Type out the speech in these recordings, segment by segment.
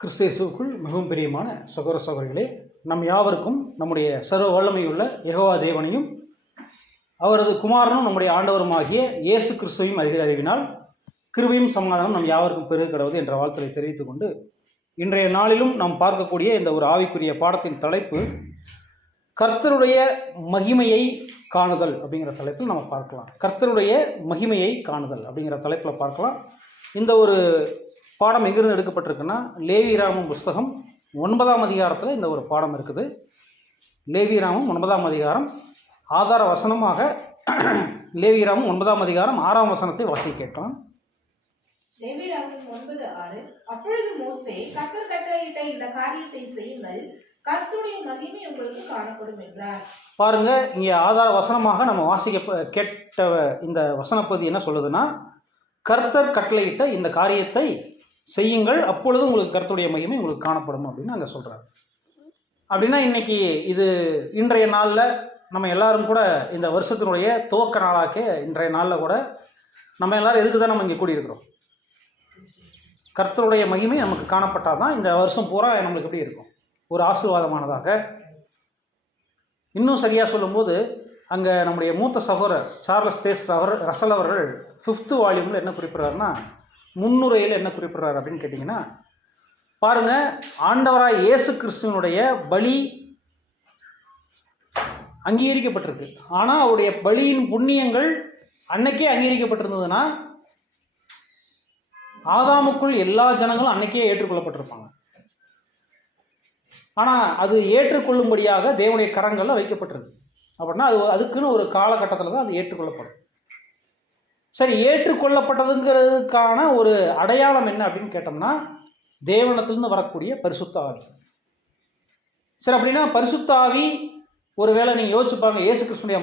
கிறிஸ்தேசுக்குள் மிகவும் பிரியமான சகோதர சகோதரிகளே, நம் யாவருக்கும் நம்முடைய சர்வ வல்லமையுள்ள யெகோவா தேவனையும் அவரது குமாரனும் நம்முடைய ஆண்டவருமாகிய இயேசு கிறிஸ்துவையும் அறிவினால் கிருபையும் சமாதானம் நம் யாவருக்கும் பெருக கடவுது என்ற வாழ்த்துக்களை தெரிவித்துக் கொண்டு, இன்றைய நாளிலும் நாம் பார்க்கக்கூடிய இந்த ஒரு ஆவிக்குரிய பாடத்தின் தலைப்பு கர்த்தருடைய மகிமையை காணுதல் அப்படிங்கிற தலைப்பில் நம்ம பார்க்கலாம். கர்த்தருடைய மகிமையை காணுதல் அப்படிங்கிற தலைப்பில் பார்க்கலாம். இந்த ஒரு பாடம் எங்கிருந்து எடுக்கப்பட்டிருக்குன்னா, லேவியராகமம் புஸ்தகம் 9ஆம் அதிகாரத்தில் இந்த ஒரு பாடம் இருக்குது. லேவியராகமம் 9ஆம் அதிகாரம் ஆதார வசனமாக லேவியராகமம் 9ஆம் அதிகாரம் 6ஆம் வசனத்தை வாசிக்க கேட்கலாம். லேவியராகமம் 9:6. அப்பொழுது மோசே, கர்த்தர் கட்டளையிட்ட இந்த காரியத்தை செய்யுங்கள், கர்த்தருடைய மகிமை உங்களுக்கு காணப்படும் என்றார். பாருங்க, இங்கே ஆதார வசனமாக நம்ம வாசிக்க கேட்ட இந்த வசனப்பகுதி என்ன சொல்லுதுன்னா, கர்த்தர் கட்டளையிட்ட இந்த காரியத்தை செய்யுங்கள், அப்பொழுது உங்களுக்கு கர்த்தருடைய மகிமை உங்களுக்கு காணப்படும் அப்படின்னு அங்கே சொல்கிறார். அப்படின்னா இன்னைக்கு இது இன்றைய நாளில் நம்ம எல்லாரும் கூட இந்த வருஷத்தினுடைய துவக்க நாளாக்க இன்றைய நாளில் கூட நம்ம எல்லாரும் எதுக்கு தான் நம்ம இங்கே கூடியிருக்கிறோம்? கர்த்தருடைய மகிமை நமக்கு காணப்பட்டால் தான் இந்த வருஷம் பூரா நம்மளுக்கு எப்படி இருக்கும்? ஒரு ஆசீர்வாதமானதாக. இன்னும் சரியாக சொல்லும்போது, அங்கே நம்முடைய மூத்த சகோதரர் சார்லஸ் ரசல் அவர்கள் 5th வால்யூமில் என்ன குறிப்பிட்றாருன்னா, முன்னுரையில் என்ன குறிப்பிட்றாரு அப்படின்னு கேட்டிங்கன்னா, பாருங்க, ஆண்டவராய் இயேசு கிறிஸ்துவனுடைய பலி அங்கீகரிக்கப்பட்டிருக்கு. ஆனால் அவருடைய பலியின் புண்ணியங்கள் அன்னைக்கே அங்கீகரிக்கப்பட்டிருந்ததுன்னா, ஆதாமுக்குள் எல்லா ஜனங்களும் அன்னைக்கே ஏற்றுக்கொள்ளப்பட்டிருப்பாங்க. ஆனால் அது ஏற்றுக்கொள்ளும்படியாக தேவனுடைய கரங்களில் வைக்கப்பட்டிருக்கு. அப்படின்னா அதுக்குன்னு ஒரு காலகட்டத்தில் தான் அது ஏற்றுக்கொள்ளப்படும். சரி, ஏற்றுக்கொள்ளப்பட்டதுங்கிறதுக்கான ஒரு அடையாளம் என்ன அப்படின்னு கேட்டோம்னா, தேவனத்திலிருந்து வரக்கூடிய பரிசுத்த ஆவி. சரி, அப்படின்னா பரிசுத்த ஆவி, ஒருவேளை நீங்கள் யோசிச்சு பாருங்க, இயேசு கிறிஸ்துடைய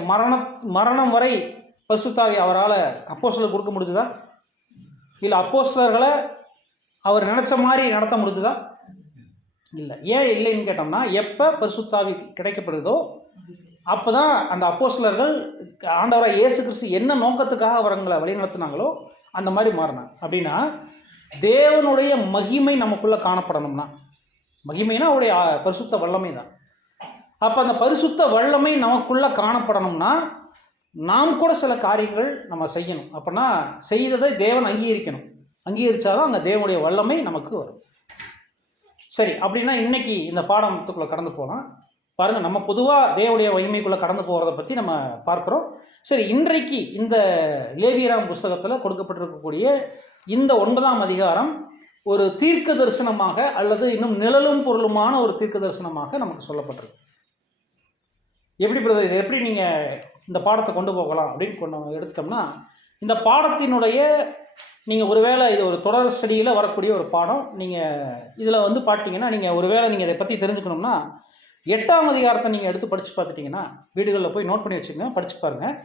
மரணம் வரை பரிசுத்த ஆவி அவரால் அப்போஸ்தலருக்கு கொடுக்க முடிஞ்சுதா? இல்லை அப்போஸ்தலர்களை அவர் நினைச்ச மாதிரி நடத்த முடிஞ்சுதா? இல்லை. ஏன் இல்லைன்னு கேட்டோம்னா, எப்போ பரிசுத்த ஆவி கிடைக்கப்படுதோ அப்போ தான் அந்த அப்போஸ்தலர்கள் ஆண்டவராக இயேசு கிறிஸ்து என்ன நோக்கத்துக்காக அவங்களை வழிநடத்தினாங்களோ அந்த மாதிரி மாறினாங்க. அப்படின்னா தேவனுடைய மகிமை நமக்குள்ளே காணப்படணும்னா, மகிமைனா அவருடைய பரிசுத்த வல்லமை தான். அப்போ அந்த பரிசுத்த வல்லமை நமக்குள்ளே காணப்படணும்னா நாம் கூட சில காரியங்கள் நம்ம செய்யணும். அப்படின்னா செய்ததை தேவன் அங்கீகரிக்கணும். அங்கீகரித்தாதான் அந்த தேவனுடைய வல்லமை நமக்கு வரும். சரி, அப்படின்னா இன்னைக்கு இந்த பாடத்துக்குள்ளே கடந்து போகலாம். பாருங்கள், நம்ம பொதுவாக தேவனுடைய மகிமைக்குள்ளே கடந்து போகிறத பற்றி நம்ம பார்க்குறோம். சரி, இன்றைக்கு இந்த லேவியராகமம் புஸ்தகத்தில் கொடுக்கப்பட்டிருக்கக்கூடிய இந்த 9ஆம் அதிகாரம் ஒரு தீர்க்க தரிசனமாக அல்லது இன்னும் நிழலும் பொருளுமான ஒரு தீர்க்க தரிசனமாக நமக்கு சொல்லப்பட்டிருக்கு. எப்படி பிரதர், இது எப்படி நீங்கள் இந்த பாடத்தை கொண்டு போகலாம் அப்படின்னு எடுத்துட்டோம்னா, இந்த பாடத்தினுடைய நீங்கள் ஒருவேளை இது ஒரு தொடர் ஸ்டடியில் வரக்கூடிய ஒரு பாடம். நீங்கள் இதில் வந்து பார்த்தீங்கன்னா, நீங்கள் ஒருவேளை நீங்கள் இதை பற்றி தெரிஞ்சுக்கணும்னா 8ஆம் அதிகாரத்தை நீங்கள் எடுத்து படித்து பார்த்துட்டிங்கன்னா, வீடுகளில் போய் நோட் பண்ணி வச்சுக்கோங்க, படித்து பாருங்கள்.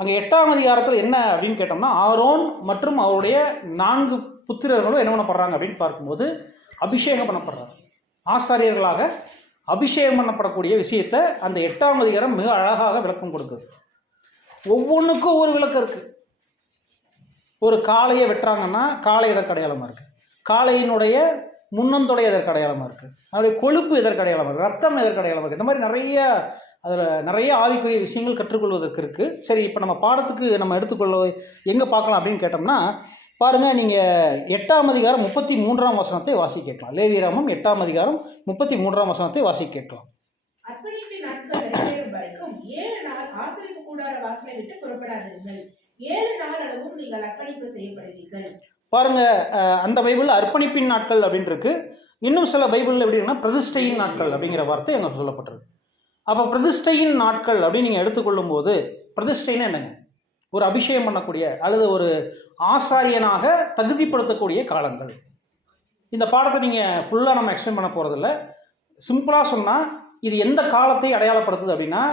அங்கே 8ஆம் அதிகாரத்தில் என்ன அப்படின்னு கேட்டோம்னா, ஆரோன் மற்றும் அவருடைய 4 புத்திரர்களும் என்ன பண்ணப்படுறாங்க அப்படின்னு பார்க்கும்போது அபிஷேகம் பண்ணப்படுறாங்க. ஆசாரியர்களாக அபிஷேகம் பண்ணப்படக்கூடிய விஷயத்தை அந்த 8ஆம் அதிகாரம் மிக அழகாக விளக்கம் கொடுக்குது. ஒவ்வொன்றுக்கும் ஒவ்வொரு விளக்கம் இருக்குது. ஒரு காளையை வெட்டுறாங்கன்னா காளை எதற்கு அடையாளமாக இருக்குது, காளையினுடைய முன்னந்தொடை எதற்கு அடையாளமாக இருக்குது, அவருடைய கொழுப்பு எதற்கு அடையாளமாக இருக்குது, ரத்தம் எதற்கு அடையாளமாக இருக்குது. இந்த மாதிரி அதில் நிறைய ஆவிக்குரிய விஷயங்கள் கற்றுக்கொள்வதற்கு இருக்குது. சரி, இப்போ நம்ம பாடத்துக்கு நம்ம எடுத்துக்கொள்ள எங்கே பார்க்கலாம் அப்படின்னு கேட்டோம்னா, பாருங்கள், நீங்கள் 8ஆம் அதிகாரம் 33ஆம் வசனத்தை வாசிக்க கேட்கலாம். லேவியராகமம் 8ஆம் அதிகாரம் 33ஆம் வசனத்தை வாசிக்க கேட்கலாம். அர்ப்பணிப்பின் நாட்கள் நிறைவேறும் வரைக்கும் 7 நாள் ஆசரிப்பு கூடார வாசலை விட்டு புறப்படாதீர்கள். 7 நாள் அளவும் நீங்கள் அர்ப்பணிப்பு செய்யப்படுவீர்கள். பாருங்க, அந்த பைபிளில் அர்ப்பணிப்பின் நாட்கள் அப்படின்னு இருக்கு. இன்னும் சில பைபிளில் எப்படி இருக்குன்னா பிரதிஷ்டையின் நாட்கள் அப்படிங்கிற வார்த்தை அங்கே சொல்லப்பட்டிருக்கு. அப்போ பிரதிஷ்டையின் நாட்கள் அப்படின்னு நீங்கள் எடுத்துக்கொள்ளும் போது, பிரதிஷ்டைன்னு என்னங்க? ஒரு அபிஷேகம் பண்ணக்கூடிய அல்லது ஒரு ஆசாரியனாக தகுதிப்படுத்தக்கூடிய காலங்கள். இந்த பாடத்தை நீங்கள் ஃபுல்லாக நம்ம எக்ஸ்பிளைன் பண்ண போகிறதில்ல. சிம்பிளாக சொன்னால் இது எந்த காலத்தை அடையாளப்படுத்துது அப்படின்னா,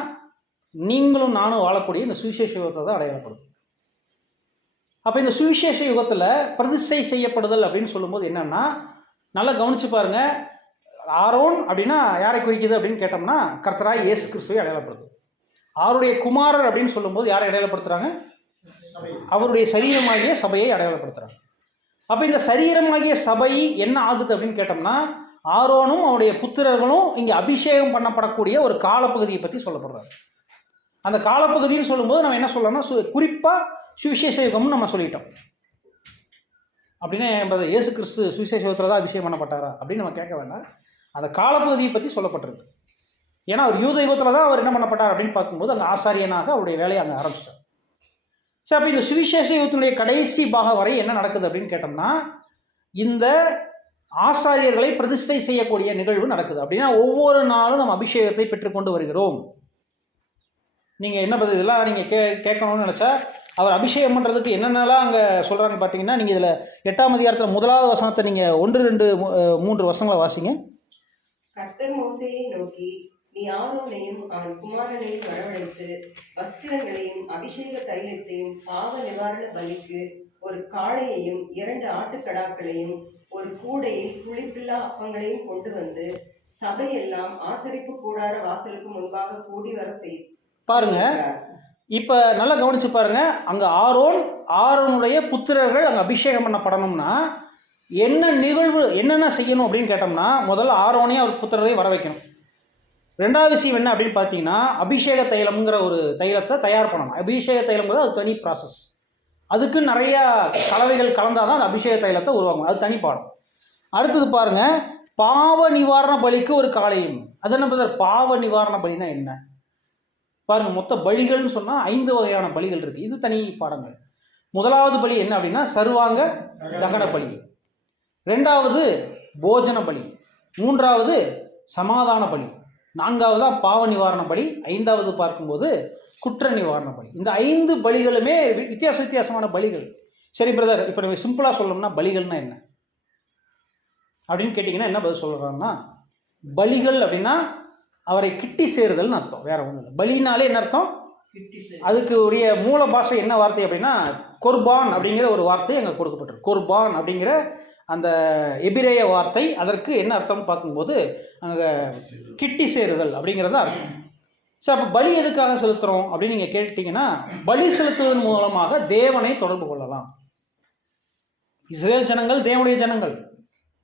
நீங்களும் நானும் வாழக்கூடிய இந்த சுவிசேஷ யுகத்தை தான் அடையாளப்படுத்துது. அப்போ இந்த சுவிசேஷ யுகத்தில் பிரதிஷ்டை செய்யப்படுதல் அப்படின்னு சொல்லும்போது என்னன்னா, நல்லா கவனிச்சு பாருங்க. ஆரோன் அப்படின்னா யாரை குறிக்குது அப்படின்னு கேட்டோம்னா, கர்த்தராய் இயேசு கிறிஸ்துவை அடையாளப்படுத்துது. அவருடைய குமாரர் அப்படின்னு சொல்லும்போது யாரை அடையாளப்படுத்துறாங்க? அவருடைய சரீரமாகிய சபையை அடையாளப்படுத்துறாங்க. அப்போ இந்த சரீரமாகிய சபை என்ன ஆகுது அப்படின்னு கேட்டோம்னா, ஆரோனும் அவருடைய புத்திரர்களும் இங்கே அபிஷேகம் பண்ணப்படக்கூடிய ஒரு காலப்பகுதியை பற்றி சொல்லப்படுறாரு. அந்த காலப்பகுதின்னு சொல்லும்போது நம்ம என்ன சொல்லலாம்னா குறிப்பாக சுவிசேஷ யுகம்னு நம்ம சொல்லிட்டோம். அப்படின்னு இயேசு கிறிஸ்து சுவிசேஷ யுகத்தில் தான் அபிஷேகம் பண்ணப்பட்டாரா அப்படின்னு நம்ம கேட்க வேண்டாம். அந்த காலப்பகுதியை பற்றி சொல்லப்பட்டிருக்கு. ஏன்னா அவர் யூத யுகத்தில் தான் அவர் என்ன பண்ணப்பட்டார் அப்படின்னு பார்க்கும்போது அங்கே ஆசாரியனாக அவருடைய வேலையை அங்கே ஆரம்பிச்சிட்டார். சரி, அப்போ இந்த சுவிசேஷ யுகத்தினுடைய கடைசி பாகம் வரை என்ன நடக்குது அப்படின்னு கேட்டோம்னா இந்த ஆசாரியர்களை பிரதிஷ்டை செய்யக்கூடிய நிகழ்வு நடக்குது. அப்படின்னா ஒவ்வொரு நாளும் நம்ம அபிஷேகத்தை பெற்றுக்கொண்டு வருகிறோம். நீங்கள் என்ன பதில் இதெல்லாம் நீங்கள் கேட்கணும்னு நினச்சா அவர் அபிஷேகம் பண்ணுறதுக்கு என்னென்னலாம் அங்கே சொல்கிறாங்க பார்த்தீங்கன்னா, நீங்கள் இதில் 8ஆம் அதிகாரத்தில் 1வது வசனத்தை நீங்கள் 1, 2, 3 வசனங்களை வாசிங்க. கர்த்தர் மோசேயை நோக்கி, நீ ஆரோனையும் அவன் குமாரனையும் வரவழைத்து வஸ்திரங்களையும் அபிஷேக தைலத்தையும் பாவ நிவாரண பலிக்கு ஒரு காளையையும் 2 ஆட்டுக்கடாக்களையும் ஒரு கூடையில் புளிப்பில்லா அப்பங்களையும் கொண்டு வந்து சபையெல்லாம் ஆசரிப்பு கூடார வாசலுக்கு முன்பாக கூடி வர பாருங்க. இப்ப நல்லா கவனிச்சு பாருங்க. அங்க ஆரோனுடைய புத்திரர்கள் அங்க அபிஷேகம் பண்ணப்படணும்னா என்ன நிகழ்வு என்னென்ன செய்யணும் அப்படின்னு கேட்டோம்னா, முதல்ல ஆரோனையும் அவர் புத்திரரை வர வைக்கணும். 2வது விஷயம் என்ன அப்படின்னு பார்த்தீங்கன்னா, அபிஷேக தைலம்ங்கிற ஒரு தைலத்தை தயார் பண்ணணும். அபிஷேக தைலம்ங்கிறது அது தனி ப்ராசஸ். அதுக்கு நிறைய கலவைகள் கலந்தாதான் அந்த அபிஷேக தைலத்தை உருவாகும். அது தனி பாடம். அடுத்தது பாருங்க, பாவ நிவாரண பலிக்கு ஒரு காளையும். அது என்ன பண்றது? பாவ நிவாரண பலினா என்ன பாருங்க. மொத்த பலிகள்னு சொன்னா 5 வகையான பலிகள் இருக்கு. இது தனி பாடங்கள். 1வது பலி என்ன அப்படின்னா சர்வாங்க தகன பலி, 2வது போஜன பலி, 3வது சமாதான பலி, 4வது பாவ நிவாரண பலி, 5வது பார்க்கும்போது குற்ற நிவாரண பலி. இந்த 5 பலிகளுமே வித்தியாசமான பலிகள். சரி பிரதர், இப்போ நம்ம சிம்பிளாக சொல்லணும்னா பலிகள்னா என்ன அப்படின்னு கேட்டிங்கன்னா என்ன பதில் சொல்கிறாங்கன்னா, பலிகள் அப்படின்னா அவரை கிட்டி சேருதல்னு அர்த்தம், வேற ஒன்றும் இல்லை. பலினாலே என்ன அர்த்தம்? அதுக்கு உடைய மூல பாஷை என்ன வார்த்தை அப்படின்னா கொர்பான் அப்படிங்கிற ஒரு வார்த்தை அங்கே கொடுக்கப்பட்டிருக்கு. கொர்பான் அப்படிங்கிற அந்த எபிரேய வார்த்தை அதற்கு என்ன அர்த்தம்னு பார்க்கும்போது அங்கே கிட்டி சேருதல் அப்படிங்கிறது அர்த்தம். சரி, அப்போ பலி எதுக்காக செலுத்துகிறோம் அப்படின்னு நீங்கள் கேட்டீங்கன்னா, பலி செலுத்துவதன் மூலமாக தேவனை தொடர்பு கொள்ளலாம். இஸ்ரேல் ஜனங்கள் தேவனுடைய ஜனங்கள்,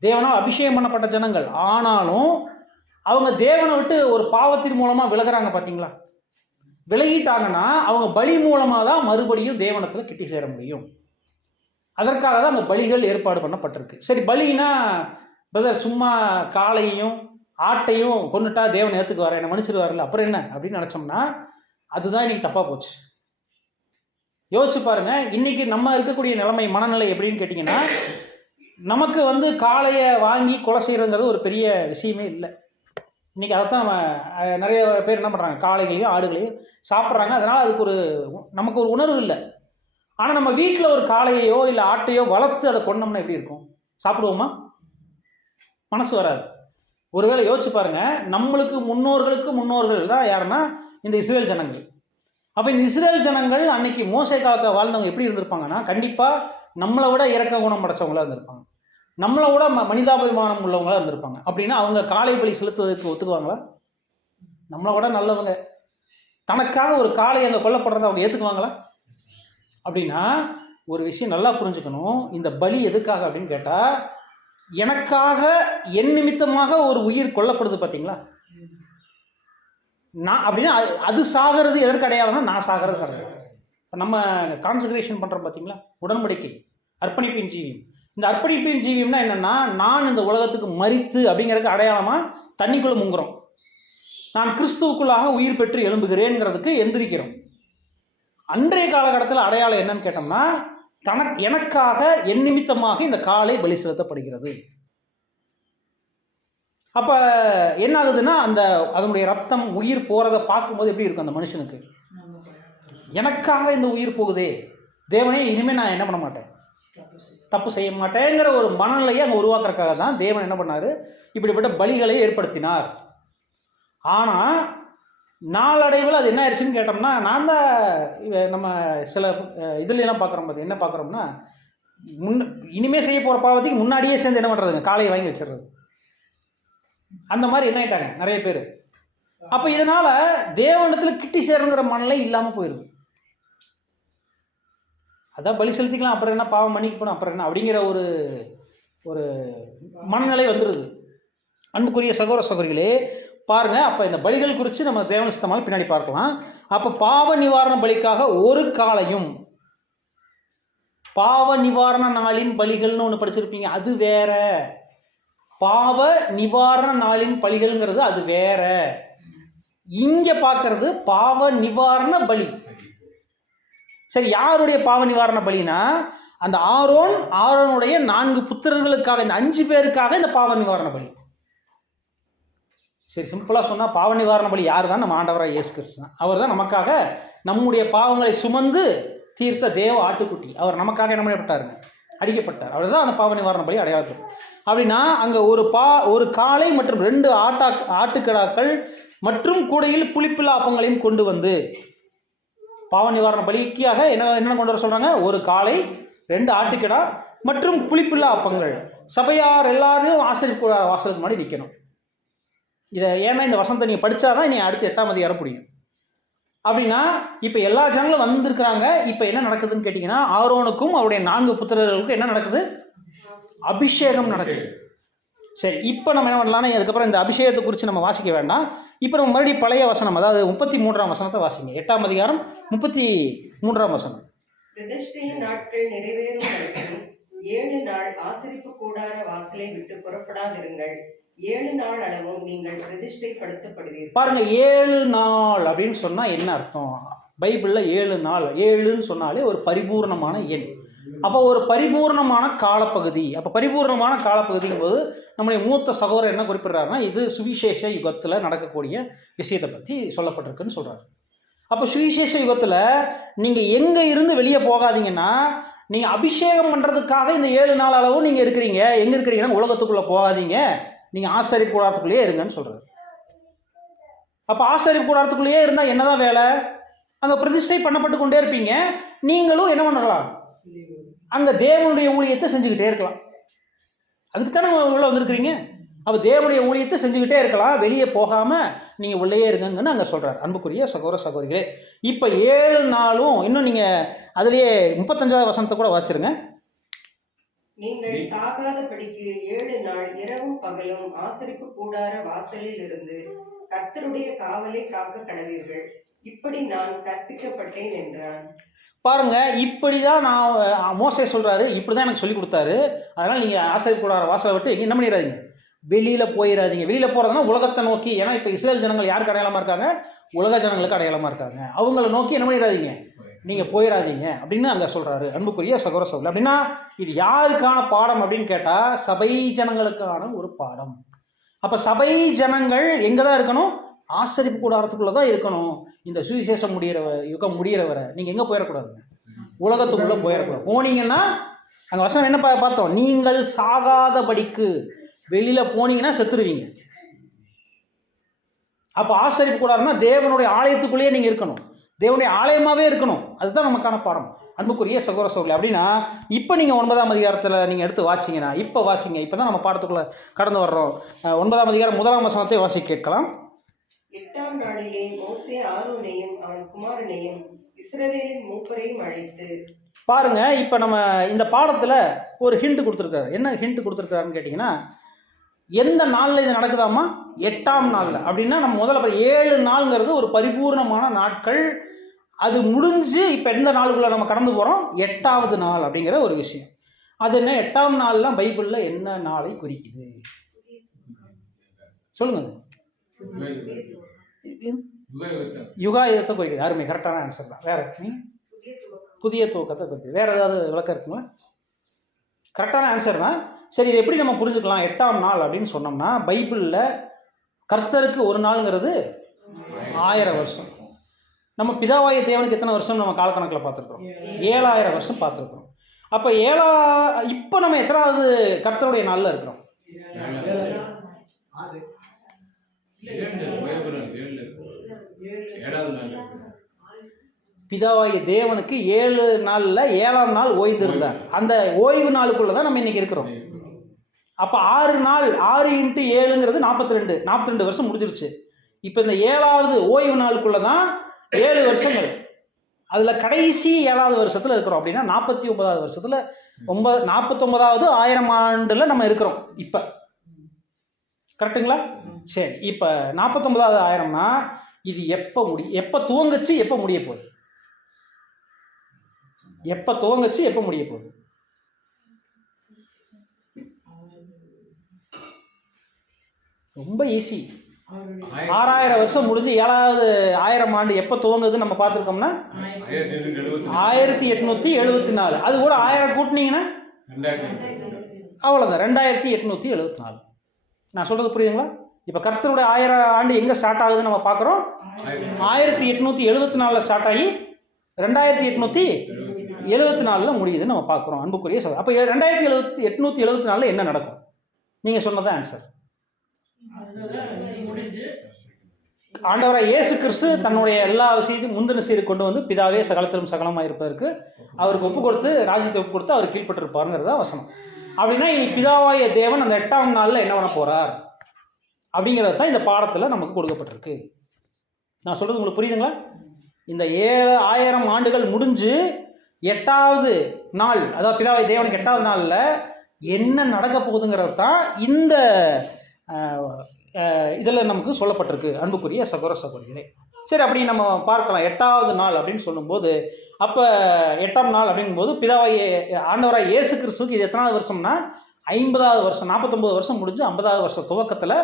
தேவனால் அபிஷேகம் பண்ணப்பட்ட ஜனங்கள். ஆனாலும் அவங்க தேவனை விட்டு ஒரு பாவத்தின் மூலமாக விலகிறாங்க. பார்த்தீங்களா? விலகிட்டாங்கன்னா அவங்க பலி மூலமாக தான் மறுபடியும் தேவனத்தில் கிட்டி சேர முடியும். அதற்காக தான் அந்த பலிகள் ஏற்பாடு பண்ணப்பட்டிருக்கு. சரி, பலினா பிரதர் சும்மா காளையையும் ஆட்டையும் கொண்டுட்டா தேவன் ஏற்றுக்குவார், என்னை மன்னிச்சிருவார்ல, அப்புறம் என்ன அப்படின்னு நினச்சோம்னா அதுதான் இன்னைக்கு தப்பாக போச்சு. யோசிச்சு பாருங்க, இன்னைக்கு நம்ம இருக்கக்கூடிய நிலைமை மனநிலை எப்படின்னு கேட்டிங்கன்னா, நமக்கு காளையை வாங்கி கொலை செய்கிறதுங்கிறது ஒரு பெரிய விஷயமே இல்லை. இன்றைக்கி அதைத்தான் நம்ம நிறைய பேர் என்ன பண்ணுறாங்க, காளைகளையும் ஆடுகளையும் சாப்பிட்றாங்க. அதனால் அதுக்கு நமக்கு ஒரு உணர்வு இல்லை. ஆனால் நம்ம வீட்டில் ஒரு காளையையோ இல்லை ஆட்டையோ வளர்த்து அதை கொண்டோம்னா எப்படி இருக்கும்? சாப்பிடுவோமா? மனசு வராது. ஒருவேளை யோசிச்சு பாருங்க, நம்மளுக்கு முன்னோர்கள் தான் யாருன்னா இந்த இஸ்ரேல் ஜனங்கள். அப்போ இந்த இஸ்ரேல் ஜனங்கள் அன்னைக்கு மோசே காலத்தில் வாழ்ந்தவங்க எப்படி இருந்திருப்பாங்கன்னா, கண்டிப்பாக நம்மளை விட இறக்க குணம் படைச்சவங்களா இருந்திருப்பாங்க, நம்மளை விட மனிதாபிமானம் உள்ளவங்களா இருந்திருப்பாங்க. அப்படின்னா அவங்க காளை பலி செலுத்துவதற்கு ஒத்துக்குவாங்களா? நம்மளை விட நல்லவங்க தனக்காக ஒரு காளை அங்கே கொல்லப்படுறதை அவங்க ஏற்றுக்குவாங்களா? அப்படின்னா ஒரு விஷயம் நல்லா புரிஞ்சுக்கணும். இந்த பலி எதுக்காக அப்படின்னு கேட்டால், எனக்காக என் நிமித்தமாக ஒரு உயிர் கொல்லப்படுது பார்த்தீங்களா, நான் அப்படின்னா அது சாகிறது எதற்கு அடையாளம்னா நான் சாகிறது கிடையாது. இப்போ நம்ம கான்சன்ட்ரேஷன் பண்ணுறோம் பார்த்தீங்களா, உடன்படிக்கை, அர்ப்பணிப்பின் ஜீவியம். இந்த அர்ப்பணிப்பின் ஜீவியம்னா என்னென்னா, நான் இந்த உலகத்துக்கு மரித்து அப்படிங்கிறதுக்கு அடையாளமாக தண்ணிக்குள்ளே முங்குறோம். நான் கிறிஸ்துவுக்குள்ளாக உயிர் பெற்று எழும்புகிறேங்கிறதுக்கு எந்திரிக்கிறோம். அன்றைய காலகட்டத்தில் அடையாளம் என்னன்னு கேட்டோம்னா, எனக்காக என் நிமித்தமாக இந்த காளை பலி செலுத்தப்படுகிறது. அப்போ என்ன ஆகுதுன்னா, அதனுடைய ரத்தம் உயிர் போகிறத பார்க்கும்போது எப்படி இருக்கும் அந்த மனுஷனுக்கு? எனக்காக இந்த உயிர் போகுதே, தேவனே இனிமேல் நான் என்ன பண்ண மாட்டேன், தப்பு செய்ய மாட்டேங்கிற ஒரு மனநிலையை அங்கே உருவாக்குறதுக்காக தான் தேவன் என்ன பண்ணார், இப்படிப்பட்ட பலிகளை ஏற்படுத்தினார். ஆனால் நாளடைவில் அது என்ன ஆயிடுச்சுன்னு கேட்டோம்னா, நான் தான் நம்ம சில இதுலாம் பார்க்குறோம். என்ன பார்க்குறோம்னா, இனிமேல் செய்ய போகிற பாவத்துக்கு முன்னாடியே சேர்ந்து என்ன பண்ணுறதுங்க, காளையை வாங்கி வச்சிடுறது. அந்த மாதிரி என்ன ஆயிட்டாங்க நிறைய பேர். அப்போ இதனால் தேவனத்தில் கிட்டி சேருங்கிற மனநிலை இல்லாமல் போயிடுது. அதான் பலி செலுத்திக்கலாம், அப்புறம் என்ன, பாவம் மன்னிக்கு போகணும், அப்புறம் என்ன அப்படிங்கிற ஒரு மனநிலை வந்துடுது. அன்புக்குரிய சகோதர சகோதரிகளே பாருங்க, அப்ப இந்த பலிகள் குறித்து நம்ம தேவன் சித்தமாக பின்னாடி பார்க்கலாம். அப்ப பாவ நிவாரண பலிக்காக ஒரு காளையும், பாவ நிவாரண நாளின் பலிகள்னு ஒன்று படிச்சிருப்பீங்க, அது வேற. பாவ நிவாரண நாளின் பலிகள்ங்கிறது அது வேற. இங்க பார்க்கறது பாவ நிவாரண பலி. சரி, யாருடைய பாவ நிவாரண பலினா அந்த ஆரோனுடைய 4 புத்திரர்களுக்காக, இந்த 5 பேருக்காக இந்த பாவ நிவாரண பலி. சரி, சிம்பிளா சொன்னா பாவ நிவாரண பலி யார் தான்? நம்ம ஆண்டவராக இயேசு கிறிஸ்து தான். அவர் தான் நமக்காக நம்முடைய பாவங்களை சுமந்து தீர்த்த தேவ ஆட்டுக்குட்டி. அவர் நமக்காக என்ன பண்ணப்பட்டாருங்க? அடிக்கப்பட்டார். அவர் தான் அந்த பாவ நிவாரண பலி அடையாளம். அப்படின்னா அங்க ஒரு காளை மற்றும் 2 ஆட்டுக்கிடாக்கள் மற்றும் கூடையில் புளிப்பில்லா அப்பங்களையும் கொண்டு வந்து பாவ நிவாரண பலிக்காக என்ன கொண்டு வர சொல்றாங்க? ஒரு காளை, 2 ஆட்டுக்கிடா மற்றும் புளிப்பில்லா அப்பங்கள். சபையார் எல்லாரும் ஆசரிப்பு வாசலுக்கு முன்னாடி நிற்கணும். இதை ஏன்னா இந்த வசனத்தை நீங்கள் படித்தாதான் நீ அடுத்து 8ஆம் அதிகாரம் புரியும். அப்படின்னா இப்போ எல்லா ஜனங்களும் வந்திருக்கிறாங்க. இப்போ என்ன நடக்குதுன்னு கேட்டிங்கன்னா, ஆரோனுக்கும் அவருடைய 4 புத்திரர்களுக்கும் என்ன நடக்குது? அபிஷேகம் நடக்குது. சரி, இப்போ நம்ம என்ன பண்ணலாம்னா, அதுக்கப்புறம் இந்த அபிஷேகத்தை குறித்து நம்ம வாசிக்க வேண்டாம். இப்போ நம்ம மறுபடியும் பழைய வசனம், அதாவது 33ஆம் வசனத்தை வாசிங்க. 8ஆம் அதிகாரம் 33ஆம் வசனம். பிரதிஷ்டையின் நாட்கள் நிறைவேறும் வரைக்கும் 7 நாள் ஆசரிப்பு கூடார வாசலை விட்டு புறப்படாதிருங்கள். 7 நாள் அளவும் நீங்கள் பிரதிஷ்டைப்படுத்தப்படுவீர்கள். பாருங்க, 7 நாள் அப்படின்னு சொன்னா என்ன அர்த்தம்? பைபிள்ல 7 நாள், 7ன்னு சொன்னாலே ஒரு பரிபூர்ணமான எண். அப்போ ஒரு பரிபூர்ணமான காலப்பகுதி. அப்போ பரிபூர்ணமான காலப்பகுதிங்கும் போது நம்முடைய மூத்த சகோதரர் என்ன குறிப்பிடுறாருன்னா, இது சுவிசேஷ யுகத்தில் நடக்கக்கூடிய விஷயத்தை பற்றி சொல்லப்பட்டிருக்குன்னு சொல்றாரு. அப்போ சுவிசேஷ யுகத்தில் நீங்கள் எங்கே இருந்து வெளியே போகாதீங்கன்னா, நீங்கள் அபிஷேகம் பண்ணுறதுக்காக இந்த 7 நாள் அளவும் நீங்கள் இருக்கிறீங்க. எங்கே இருக்கிறீங்கன்னா உலகத்துக்குள்ளே போகாதீங்க, நீங்கள் ஆசரிப்பு கூடாரத்துக்குள்ளேயே இருங்கன்னு சொல்கிறார். அப்போ ஆசரிப்பு கூடாரத்துக்குள்ளேயே இருந்தால் என்னதான் வேலை? அங்கே பிரதிஷ்டை பண்ணப்பட்டு கொண்டே இருப்பீங்க. நீங்களும் என்ன பண்ணலாம்? அங்கே தேவனுடைய ஊழியத்தை செஞ்சுக்கிட்டே இருக்கலாம். அதுக்கு தானே உள்ள வந்திருக்கிறீங்க. அப்போ தேவனுடைய ஊழியத்தை செஞ்சுக்கிட்டே இருக்கலாம், வெளியே போகாமல் நீங்கள் உள்ளே இருங்கன்னு அங்கே சொல்கிறார். அன்புக்குரிய சகோதர சகோதரிகளே, இப்போ 7 நாளும் இன்னும் நீங்கள் அதுலேயே 35ஆவது வசனத்தை கூட வாசிருங்க. நீங்கள் சாகாதபடிக்கு 7 நாள் இரவும் பகலும் ஆசரிப்பு கூடார வாசலில் இருந்து கர்த்தருடைய காவலை காக்க கடவீர்கள். இப்படி நான் கற்பிக்கப்பட்டேன் என்றான். பாருங்க, இப்படிதான் நான் மோசே சொல்றாரு, இப்படிதான் எனக்கு சொல்லி கொடுத்தாரு. அதனால நீங்க ஆசரிப்பு கூடார வாசலை விட்டு எங்க என்ன பண்ணிடாதீங்க, வெளியில போயிடாதீங்க. வெளியில போறதுன்னா உலகத்தை நோக்கி. ஏன்னா இப்ப இஸ்ரேல் ஜனங்கள் யாருக்கு அடையாளமா இருக்காங்க? உலக ஜனங்களுக்கு அடையாளமா இருக்காங்க. அவங்கள நோக்கி என்ன பண்ணிடாதீங்க, நீங்க போயிடாதீங்க அப்படின்னு அங்க சொல்றாரு. அன்புக்குரிய சகோதர சகோதரி, அப்படின்னா இது யாருக்கான பாடம் அப்படின்னு கேட்டா, சபை ஜனங்களுக்கான ஒரு பாடம். அப்ப சபை ஜனங்கள் எங்கதான் இருக்கணும்? ஆசரிப்பு கூடாரத்துக்குள்ளதான் இருக்கணும். இந்த சுவிசேஷம் யுகம் முடிகிற வரை நீங்க எங்க போயிடக்கூடாதுங்க, உலகத்துக்குள்ள போயிடக்கூடாது. போனீங்கன்னா அங்க வசனம் என்ன பார்த்தோம்? நீங்கள் சாகாதபடிக்கு. வெளியில போனீங்கன்னா செத்துருவீங்க. அப்ப ஆசரிப்பு கூடாரம்னா தேவனுடைய ஆலயத்துக்குள்ளேயே நீங்க இருக்கணும், தேவனுடைய ஆலயமாவே இருக்கணும். அதுதான் நமக்கான பாடம். அன்புக்குரிய சகோதர சகோதரி, அப்படின்னா இப்போ நீங்கள் 9ஆம் அதிகாரத்தில் நீங்கள் எடுத்து வாசிங்கன்னா, இப்போ வாசிங்க. இப்போ தான் நம்ம பாடத்துக்குள்ளே கடந்து வர்றோம். 9ஆம் அதிகாரம் 1ஆம் வசனத்தை வாசி கேட்கலாம். 8ஆம் நாளிலே மோசே ஆரோனையும் அவன் குமாரனையும் இஸ்ரவேலின் மூப்பரையும் அழைத்து. பாருங்க, இப்போ நம்ம இந்த பாடத்தில் ஒரு ஹிண்ட் கொடுத்துருக்காரு. என்ன ஹிண்ட் கொடுத்துருக்காருன்னு கேட்டிங்கன்னா, எந்த நாளில் இது நடக்குதாமா? 8ஆம் நாளில். அப்படின்னா நம்ம முதல்ல 7 நாளுங்கிறது ஒரு பரிபூர்ணமான நாட்கள். அது முடிஞ்சு இப்போ எந்த நாளுக்குள்ள நம்ம கடந்து போகிறோம்? 8ஆவது நாள் அப்படிங்கிற ஒரு விஷயம். அது என்ன 8ஆம் நாள்லாம் பைபிளில் என்ன நாளை குறிக்குது சொல்லுங்க. யுகாயுகத்தை குறிக்குது. அருமை, கரெக்டான ஆன்சர் தான். வேற புதிய துவக்கத்தை குறிக்குது. வேற ஏதாவது விளக்கம் இருக்குங்களா? கரெக்டான ஆன்சர் தான். சரி, இது எப்படி நம்ம புரிஞ்சுக்கலாம்? 8ஆம் நாள் அப்படின்னு சொன்னோம்னா, பைபிளில் கர்த்தருக்கு ஒரு நாளுங்கிறது 1000 வருஷம். நம்ம பிதாவாய தேவனுக்கு எத்தனை வருஷம் நம்ம காலக்கணக்கில் பார்த்துருக்கோம்? 7000 வருஷம் பார்த்துருக்கோம். அப்போ இப்போ நம்ம எத்தனாவது கர்த்தருடைய நாளில் இருக்கிறோம்? பிதாவாய தேவனுக்கு 7 நாளில் 7ஆம் நாள் ஓய்வு இருந்தார். அந்த ஓய்வு நாளுக்குள்ள தான் நம்ம இன்னைக்கு இருக்கிறோம். அப்போ 6 நாள், 6 × 7ங்கிறது 42 வருஷம் முடிஞ்சிருச்சு. இப்போ இந்த 7ஆவது ஓய்வு நாளுக்குள்ள தான் 7 வருஷங்கள். அதில் கடைசி 7ஆவது வருஷத்தில் இருக்கிறோம். அப்படின்னா 49ஆவது வருஷத்தில் 49ஆவது 1000 ஆண்டில் நம்ம இருக்கிறோம் இப்போ. கரெக்டுங்களா? சரி, இப்போ 49வது ஆயிரம்னா இது எப்போ துவங்குச்சு, எப்போ முடிய போகுது? எப்போ துவங்குச்சு, எப்போ முடிய போகுது? ரொம்ப ஈஸி. 6000 வருஷம் முடிஞ்சு 7வது 1000 ஆண்டு எப்போ துவங்குதுன்னு நம்ம பார்த்துருக்கோம்னா 1874. அது கூட 1000 கூட்டினீங்கன்னா அவ்வளோதான், 2874. நான் சொல்கிறது புரியுதுங்களா? இப்போ கர்த்தருடைய 1000 ஆண்டு எங்கே ஸ்டார்ட் ஆகுதுன்னு நம்ம பார்க்குறோம். 1874 ஸ்டார்ட் ஆகி 2874 முடியுதுன்னு நம்ம பார்க்குறோம். அன்புக்குரிய சொல்ல அப்போ 2874 என்ன நடக்கும்? நீங்கள் சொன்னதான் ஆன்சர். ஆண்டவராக இயேசு கிறிஸ்து தன்னுடைய எல்லா விஷயத்தையும் முந்தின சீர் கொண்டு வந்து பிதாவே சகலத்திலும் சகலமாக இருப்பதற்கு அவருக்கு ஒப்பு கொடுத்து ராஜ்யத்தை ஒப்பு கொடுத்து அவர் கீழ்பட்டிருப்பாருங்கிறதா வசனம். அப்படின்னா இனி பிதாவாய தேவன் அந்த 8ஆம் நாளில் என்ன பண்ண போறார் அப்படிங்கிறது தான் இந்த பாடத்தில் நமக்கு கொடுக்கப்பட்டிருக்கு. நான் சொல்றது உங்களுக்கு புரியுதுங்களா? இந்த 7000 ஆண்டுகள் முடிஞ்சு 8வது நாள், அதாவது பிதாவாய தேவனுக்கு 8வது நாளில் என்ன நடக்க போகுதுங்கிறது தான் இந்த இதில் நமக்கு சொல்லப்பட்டிருக்கு. அன்புக்குரிய சகோதர சகோதரிகளே, சரி, அப்படி நம்ம பார்க்கலாம். 8வது நாள் அப்படின்னு சொல்லும்போது, அப்போ 8ஆம் நாள் அப்படிங்கும்போது பிதாவாய ஆண்டவராக இயேசு கிறிஸ்துவுக்கு இது எத்தனாவது வருஷம்னா 50வது வருஷம். 49 வருஷம் முடிஞ்சு 50வது வருஷம் துவக்கத்தில்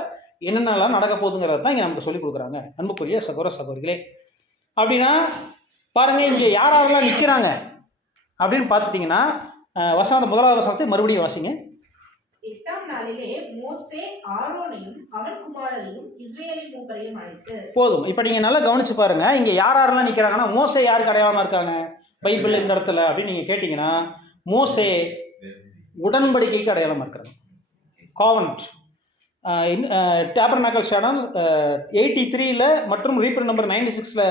என்னென்னலாம் நடக்க போகுதுங்கிறத தான் இங்கே நமக்கு சொல்லிக் கொடுக்குறாங்க. அன்புக்குரிய சகோதர சகோதரிகளே, அப்படின்னா பாருங்க, இங்கே யாரெல்லாம் நிற்கிறாங்க அப்படின்னு பார்த்துட்டிங்கன்னா வசனத்தை 1வது வசனத்தை மறுபடியும் வாசிங்க. 8ஆம் நாளிலே மோசே ஆரோனையும் அவன் குமாரரையும் இஸ்ரவேலின் மூப்பரையும் அழைத்து. போதும். இப்போ நீங்கள் நல்லா கவனிச்சு பாருங்க, இங்கே யாரெல்லாம் நிற்கிறாங்கன்னா மோசே யாருக்கு அடையாளமாக இருக்காங்க பைபிள் இந்த இடத்துல அப்படின்னு நீங்கள் கேட்டிங்கன்னா, மோசே உடன்படிக்கைக்கு அடையாளமாக இருக்கிறாங்க. காவனன்ட். டேபர்நாக்கல் ஷேடான் 83 மற்றும் ரீப்ரண்ட் நம்பர் 96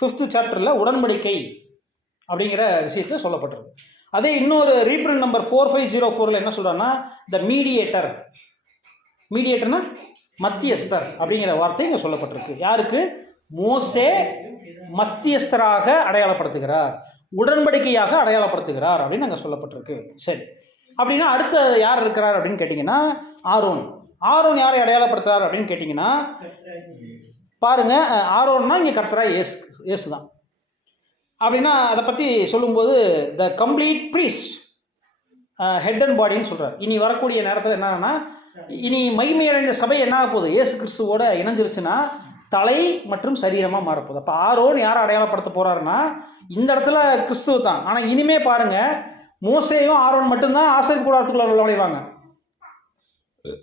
5th சாப்டரில் உடன்படிக்கை அப்படிங்கிற விஷயத்தை சொல்லப்பட்டிருக்கு. அதே இன்னொரு ரீப்ரண்ட் நம்பர் 4504 என்ன சொல்றாங்கன்னா த மீடியேட்டர். மீடியேட்டர்னா மத்தியஸ்தர் அப்படிங்கிற வார்த்தை இங்கே சொல்லப்பட்டிருக்கு. யாருக்கு? மோசே மத்தியஸ்தராக அடையாளப்படுத்துகிறார், உடன்படிக்கையாக அடையாளப்படுத்துகிறார் அப்படின்னு அங்கே சொல்லப்பட்டிருக்கு. சரி, அப்படின்னா அடுத்து யார் இருக்கிறார் அப்படின்னு கேட்டிங்கன்னா ஆரோன். ஆரோன் யாரை அடையாளப்படுத்துறார் அப்படின்னு கேட்டிங்கன்னா பாருங்க, ஆரோன்னா இங்கே கர்த்தராக இயேசு தான். அப்படின்னா அதை பற்றி சொல்லும்போது the complete priest, head and பாடின்னு சொல்கிறார். இனி வரக்கூடிய நேரத்தில் என்னன்னா, இனி மகிமையடைந்த சபை என்ன ஆக போகுது? இயேசு கிறிஸ்துவோட இணைஞ்சிருச்சுன்னா தலை மற்றும் சரீரமாக மாறப்போகுது. அப்போ ஆரோன் யாரை அடையாளப்படுத்த போகிறாருன்னா இந்த இடத்துல கிறிஸ்துவ தான். ஆனால் இனிமே பாருங்க, மோசேயும் ஆரோன் மட்டும்தான் ஆசரிப்பு கூடாரத்துக்குள்ள நுழைவாங்க.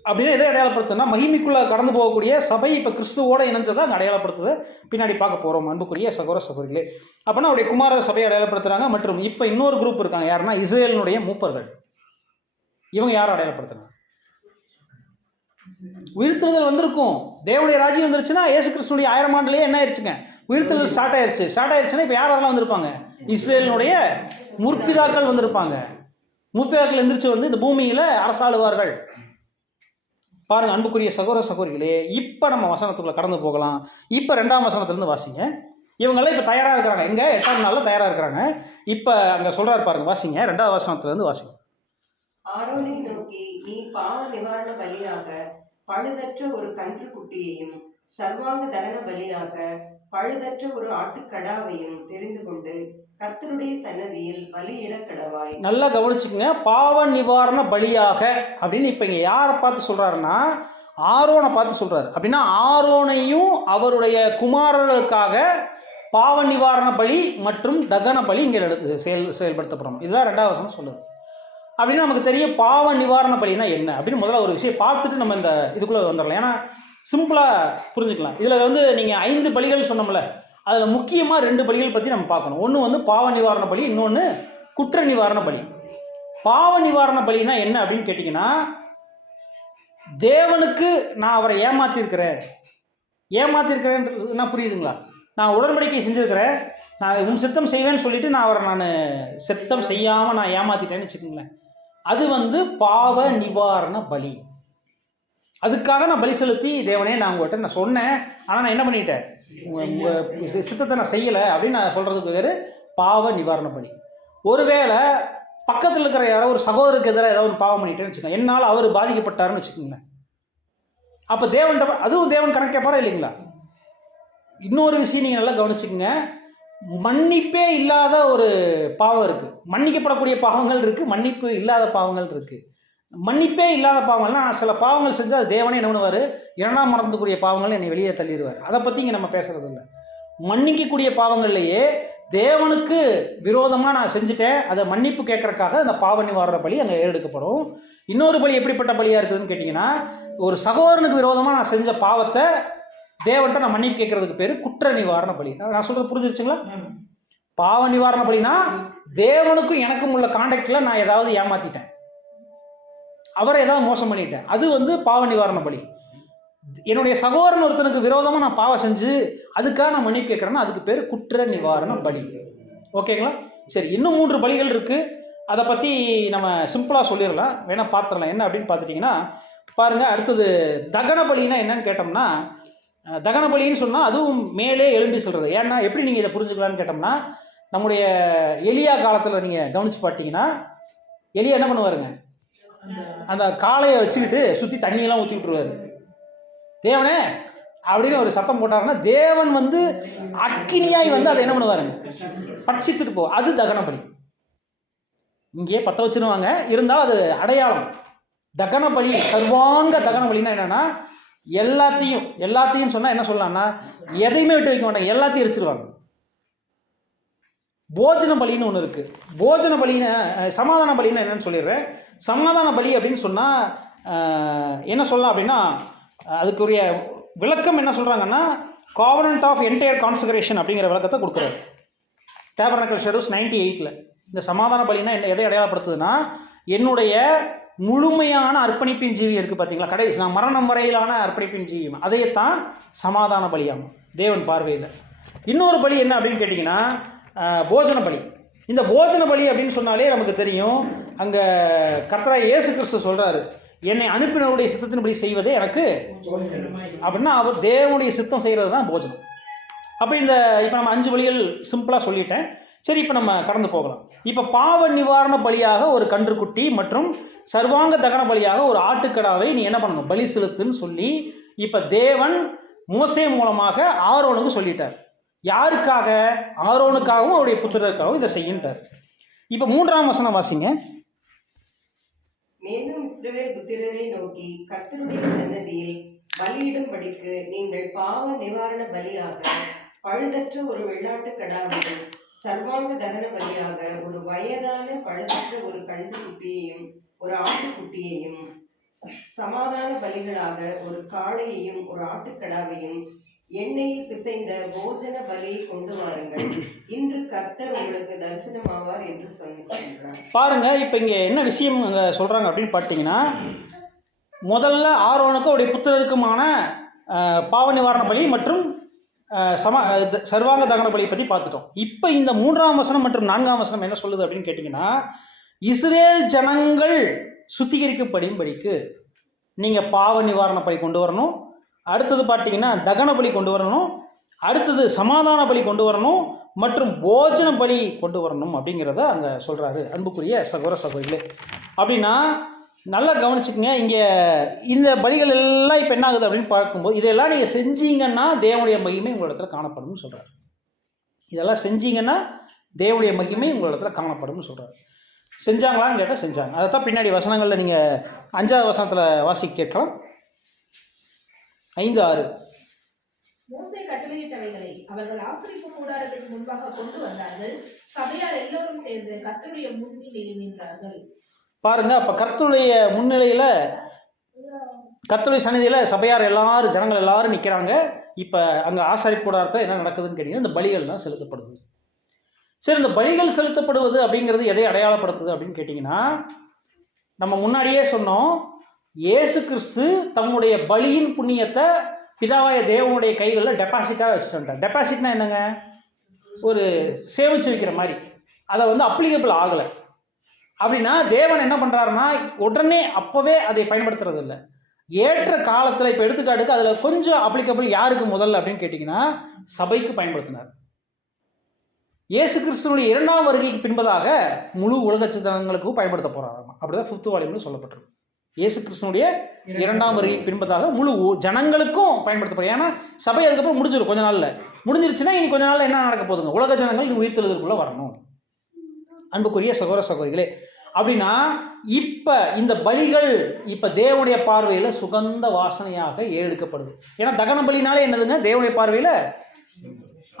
அப்படின்னு எதை அடையாளப்படுத்துனா மகிமைக்குள்ள கடந்து போகக்கூடிய சபை இப்போ கிறிஸ்துவோட இணைஞ்சதை அங்கே அடையாளப்படுத்துது. பின்னாடி பார்க்க போகிறோம் அன்புக்குரிய சகோதர சகோதரிகளே. அப்படின்னா அவருடைய குமாரர் சபையை அடையாளப்படுத்துறாங்க. மற்றும் இப்போ இன்னொரு குரூப் இருக்காங்க, யாருன்னா இஸ்ரேலினுடைய மூப்பர்கள். இவங்க யாரும் அடையாளப்படுத்துறாங்க? உயிர்த்தெழுதல் வந்திருக்கும், தேவனுடைய ராஜ்யம் வந்துருச்சுன்னா இயேசு கிறிஸ்துடைய 1000 ஆண்டுலேயே என்ன ஆயிடுச்சுங்க, உயிர்த்தெழுதல் ஸ்டார்ட் ஆயிடுச்சுன்னா இப்போ யாரெல்லாம் வந்திருப்பாங்க? இஸ்ரேலினுடைய முற்பிதாக்கள் வந்திருப்பாங்க. முற்பிதாக்கள் எந்திரிச்சு வந்து இந்த பூமியில் அரசாளுவார்கள். பாருங்க அன்புக்குரிய சகோதர சகோதரிகளே, இப்போ நம்ம வசனத்துக்குள்ள கடந்து போகலாம். இப்போ 2ஆம் வசனத்திலிருந்து வாசிங்க. இவங்கெல்லாம் இப்போ தயாராக இருக்கிறாங்க. எங்க 8ஆம் நாளில் தயாராக இருக்கிறாங்க. இப்போ அங்கே சொல்றாரு பாருங்க, வாசிங்க. 2வது வசனத்திலிருந்து வாசிங்க. ஆரோனை நோக்கி, நீ பாவ நிவாரண பலியாக பழுதற்ற ஒரு கன்று குட்டியையும் சர்வாங்க தகன பலியாக பழுதற்ற ஒரு ஆட்டுக்கடாவையும் தெரிந்து கொண்டு கர்த்தருடைய சன்னதியில் பலியிட கடவாய். நல்லா கவனிச்சுக்கங்க, பாவ நிவாரண பலியாக அப்படின்னு இப்ப இங்க யாரை பார்த்து சொல்றாருன்னா ஆரோனை பார்த்து சொல்றாரு. அப்படின்னா ஆரோனையும் அவருடைய குமாரர்களுக்காக பாவ நிவாரண பலி மற்றும் தகன பலி இங்கே செயல்படுத்தப்படும். இதுதான் 2வது வசனம் சொல்லுது. அப்படின்னா நமக்கு தெரியும் பாவ நிவாரண பலினா என்ன அப்படின்னு முதல்ல ஒரு விஷயம் பார்த்துட்டு நம்ம இந்த இதுக்குள்ள வந்துடலாம். ஏன்னா சிம்பிளா புரிஞ்சுக்கலாம். இதுல வந்து நீங்க 5 பலிகள் சொன்னோம்ல, அதில் முக்கியமாக 2 பலிகள் பற்றி நம்ம பார்க்கணும். ஒன்று வந்து பாவ நிவாரண பலி, இன்னொன்று குற்ற நிவாரண பலி. பாவ நிவாரண பலினா என்ன அப்படின்னு கேட்டிங்கன்னா, தேவனுக்கு நான் அவரை ஏமாத்திருக்கிறேன்னா புரியுதுங்களா? நான் உடன்படிக்கை செஞ்சுருக்கிறேன், நான் உன் சித்தம் செய்வேன்னு சொல்லிட்டு நான் அவரை சித்தம் செய்யாமல் நான் ஏமாத்திட்டேன்னு வச்சுக்கோங்களேன். அது வந்து பாவ நிவாரண பலி. அதுக்காக நான் பலி செலுத்தி தேவனே நான் உங்கள்கிட்ட நான் சொன்னேன், ஆனால் நான் என்ன பண்ணிட்டேன், சித்தத்தை நான் செய்யலை அப்படின்னு நான் சொல்கிறதுக்கு பேர் பாவ நிவாரண பலி. ஒருவேளை பக்கத்தில் இருக்கிற யாரோ ஒரு சகோதரருக்கு எதிராக ஏதாவது ஒரு பாவம் பண்ணிட்டேன்னு வச்சுக்கோங்க, என்னால் அவர் பாதிக்கப்பட்டாருன்னு வச்சுக்கோங்களேன், அப்போ அதுவும் தேவன் கணக்கு கேட்பாரா இல்லைங்களா? இன்னொரு விஷயம் நீங்கள் நல்லா கவனிச்சுக்கோங்க. மன்னிப்பே இல்லாத ஒரு பாவம் இருக்குது, மன்னிக்கப்படக்கூடிய பாவங்கள் இருக்குது, மன்னிப்பு இல்லாத பாவங்கள் இருக்குது. மன்னிப்பே இல்லாத பாவங்கள்னா சில பாவங்கள் செஞ்சால் தேவனே என்ன பண்ணுவார், இரண்டாம் மறந்துக்கூடிய பாவங்கள் என்னை வெளியே தள்ளிடுவார். அதை பற்றி இங்கே நம்ம பேசுறது இல்லை. மன்னிக்கக்கூடிய பாவங்கள்லையே தேவனுக்கு விரோதமாக நான் செஞ்சுட்டேன், அதை மன்னிப்பு கேட்கறதுக்காக அந்த பாவ நிவாரண பலி அங்கே ஏறெடுக்கப்படும். இன்னொரு பலி எப்படிப்பட்ட பலியாக இருக்குதுன்னு கேட்டிங்கன்னா, ஒரு சகோதரனுக்கு விரோதமாக நான் செஞ்ச பாவத்தை தேவன்கிட்ட நான் மன்னிப்பு கேட்கறதுக்கு பேர் குற்ற நிவாரண பலி. நான் சொல்றது புரிஞ்சிருச்சுங்களா? பாவ நிவாரண பலினா தேவனுக்கும் எனக்கும் உள்ள கான்டாக்டில் நான் ஏதாவது ஏமாத்திட்டேன், அவரை ஏதாவது மோசம் பண்ணிட்டேன், அது பாவ நிவாரண பலி. என்னுடைய சகோதரன் ஒருத்தனுக்கு விரோதமாக நான் பாவம் செஞ்சு அதுக்காக நான் மன்னிப்பு கேட்குறேன்னா அதுக்கு பேர் குற்ற நிவாரண பலி. ஓகேங்களா? சரி, இன்னும் 3 பலிகள் இருக்குது. அதை பற்றி நம்ம சிம்பிளாக சொல்லிடலாம், வேணால் பார்த்துடலாம். என்ன அப்படின்னு பார்த்துட்டிங்கன்னா பாருங்கள். அடுத்தது தகன பலினா என்னன்னு கேட்டோம்னா, தகன பலின்னு சொன்னால் அதுவும் மேலே எழும்பி சொல்கிறது. ஏன்னா எப்படி நீங்கள் இதை புரிஞ்சுக்கலான்னு கேட்டோம்னா, நம்முடைய எலியா காலத்தில் நீங்கள் கவனித்து பார்த்தீங்கன்னா, எலியா என்ன பண்ணுவாருங்க, அந்த காளையை வச்சுக்கிட்டு சுற்றி தண்ணியெல்லாம் ஊற்றி விட்டுருவாரு. தேவனே அப்படின்னு ஒரு சத்தம் போட்டாருன்னா தேவன் அக்கினியாய் அதை என்ன பண்ணுவாருங்க, பட்சித்துட்டு போ. அது தகன பலி. இங்கே பற்ற வச்சிருவாங்க, இருந்தாலும் அது அடையாளம். தகன பலி, சர்வாங்க தகன பலின்னா என்னன்னா, எல்லாத்தையும் சொன்னா என்ன சொல்லலாம்னா, எதையுமே விட்டு வைக்க மாட்டாங்க, எல்லாத்தையும் எரிச்சிருவாங்க. போஜன பலின்னு ஒன்று இருக்கு. போஜன பலின்னு சமாதான பலின்னு என்னன்னு சொல்லிடுறேன். சமாதான பலி அப்படின்னு சொன்னா என்ன சொல்லலாம் அப்படின்னா, அதுக்குரிய விளக்கம் என்ன சொல்றாங்கன்னா, காவனன்ட் ஆஃப் என்டையர் கான்சக்ரேஷன் அப்படிங்கிற விளக்கத்தை கொடுக்குறாரு டேபர்னக்கல் ஷெடோஸ் 98ல். இந்த சமாதான பலினா எதை அடையாளப்படுத்துதுன்னா, என்னுடைய முழுமையான அர்ப்பணிப்பின் ஜீவி இருக்குது பார்த்தீங்களா, கடைசி நான் மரணம் வரையிலான அர்ப்பணிப்பின் ஜீவி, அதையத்தான் சமாதான பலியாகும் தேவன் பார்வையில். இன்னொரு பலி என்ன அப்படின்னு கேட்டிங்கன்னா, போஜன பலி. இந்த போஜன பலி அப்படின்னு சொன்னாலே நமக்கு தெரியும், அங்கே கர்த்தராகிய இயேசு கிறிஸ்து சொல்கிறாரு, என்னை அனுப்பினவருடைய சித்தத்தின்படி செய்வதே எனக்கு அப்படின்னா, அவர் தேவனுடைய சித்தம் செய்கிறது தான் போஜனம். அப்போ இப்போ நம்ம 5 பலிகள் சிம்பிளாக சொல்லிட்டேன். சரி, இப்போ நம்ம கடந்து போகலாம். இப்போ பாவ நிவாரண பலியாக ஒரு கன்றுக்குட்டி மற்றும் சர்வாங்க தகன பலியாக ஒரு ஆட்டுக்கடாவை நீ என்ன பண்ணணும், பலி செலுத்துன்னு சொல்லி இப்போ தேவன் மோசே மூலமாக ஆரோனுக்கு சொல்லிட்டார். யாருக்காக? ஆரோனுக்காகவும் அவருடைய புத்திரருக்காகவும் இதை செய்யின்றார். இப்போ 3ஆம் வசனம் வாசிங்க. மேலும் இஸ்ரவேல் புத்திரரை நோக்கி, கர்த்தருடைய சன்னதியில் பலியிடும்படிக்கு நீங்கள் பாவ நிவாரண பலியாக பழுதற்ற ஒரு வெள்ளாட்டு கடாவையும் சர்வாங்க தகன பலியாக ஒரு வயதான பழுதற்ற ஒரு கன்றுக்குட்டியையும் ஒரு ஆட்டுக்குட்டியையும் சமாதான பலிகளாக ஒரு காளையையும் ஒரு ஆட்டுக்கடாவையும் எண்ணெயில் பிசைந்த போஜன பலியை கொண்டு வாருங்கள், இன்று கர்த்தர் உங்களுக்கு தரிசனமாவார் என்று சொன்னார். பாருங்க, இப்ப இங்க என்ன விஷயம் சொல்றாங்க அப்படின்னு பார்த்தீங்கன்னா, முதல்ல ஆரோனுக்கும் அவருடைய புத்திரருக்குமான பாவ நிவாரண பலி மற்றும் சர்வாங்க தகன பலியை பற்றி பார்த்துட்டோம். இப்போ இந்த 3ஆம் வசனம் மற்றும் 4ஆம் வசனம் என்ன சொல்லுது அப்படின்னு கேட்டிங்கன்னா, இஸ்ரேல் ஜனங்கள் சுத்திகரிக்கப்படும்படிக்கு நீங்கள் பாவ நிவாரண பலி கொண்டு வரணும், அடுத்தது பார்த்தீங்கன்னா தகன பலி கொண்டு வரணும், அடுத்தது சமாதான பலி கொண்டு வரணும் மற்றும் போஜன பலி கொண்டு வரணும் அப்படிங்கிறத அங்கே சொல்கிறாரு. அன்புக்குரிய சகோதர சகோதரிகளே, அப்படின்னா நல்லா கவனிச்சுக்கங்க. இங்கே இந்த பலிகள் எல்லாம் இப்போ என்ன ஆகுது அப்படின்னு பார்க்கும்போது, இதெல்லாம் நீங்கள் செஞ்சீங்கன்னா தேவனுடைய மகிமை உங்களிடத்துல காணப்படும்னு சொல்கிறார். இதெல்லாம் செஞ்சீங்கன்னா தேவனுடைய மகிமை உங்களிடத்துல காணப்படும்னு சொல்கிறார். செஞ்சாங்களான்னு கேட்டால் செஞ்சாங்க. அதைத்தான் பின்னாடி வசனங்களில் நீங்கள் 5ஆவது வசனத்தில் வாசிக்க கேட்கலாம். 5:6. மோசே கட்டளையிட்டவைகளை அவர்கள் ஆசரிப்பு கூடாரத்துக்கு முன்பாக கொண்டு வந்தார்கள். சபையார் எல்லோரும் சேர்ந்து கர்த்தருடைய முன்னிலையில் நின்றார்கள். பாருங்க, அப்ப கர்த்தருடைய முன்னிலையில, கர்த்தருடைய சந்நிதியில சபையார் எல்லாரும், ஜனங்கள் எல்லாரும் நிற்கிறாங்க. இப்போ அங்கே ஆசாரிப்பு கூடாரத்தில் என்ன நடக்குதுன்னு கேட்டீங்கன்னா, இந்த பலிகள்லாம் செலுத்தப்படுது. சரி, இந்த பலிகள் செலுத்தப்படுவது அப்படிங்கிறது எதை அடையாளப்படுத்துது அப்படின்னு கேட்டிங்கன்னா, நம்ம முன்னாடியே சொன்னோம், இயேசு கிறிஸ்து தம்முடைய பலியின் புண்ணியத்தை பிதாவாய தேவனுடைய கைகளில் டெபாசிட்டாக வச்சுட்டு வந்துட்டார். டெபாசிட்னா என்னங்க? ஒரு சேமிச்சு வைக்கிற மாதிரி. அதை அப்ளிகபிள் ஆகலை அப்படின்னா தேவன் என்ன பண்ணுறாருன்னா, உடனே அப்போவே அதை பயன்படுத்துறது இல்லை. ஏற்ற காலத்தில், இப்போ எடுத்துக்காட்டுக்கு அதில் கொஞ்சம் அப்ளிகபிள் யாருக்கு முதல்ல அப்படின்னு கேட்டிங்கன்னா, சபைக்கு பயன்படுத்தினார். இயேசு கிறிஸ்துவனுடைய 2ஆம் வருகைக்கு பின்பதாக முழு உலக ஜனங்களுக்கும் பயன்படுத்த போகிறாங்க. அப்படிதான் 5th வால்யூம்ல சொல்லப்பட்டிருக்கு. இயேசு கிறிஸ்துனுடைய இரண்டாம் வருகை பின்பதாக முழு ஜனங்களுக்கும் பயன்படுத்தப்படும். ஏன்னா சபை அதுக்கப்புறம் முடிஞ்சிடும், கொஞ்ச நாள்ல முடிஞ்சிருச்சுன்னா இனி கொஞ்ச நாள்ல என்ன நடக்க போதுங்க, உலக ஜனங்கள் உயிர்த்தெழுதலுக்குள்ள வரணும். அன்புக்குரிய சகோதர சகோதரிகளே, அப்படின்னா இப்ப இந்த பலிகள் இப்ப தேவனுடைய பார்வையில சுகந்த வாசனையாக ஏறெடுக்கப்படுது. ஏன்னா தகன பலினாலே என்னதுங்க, தேவனுடைய பார்வையில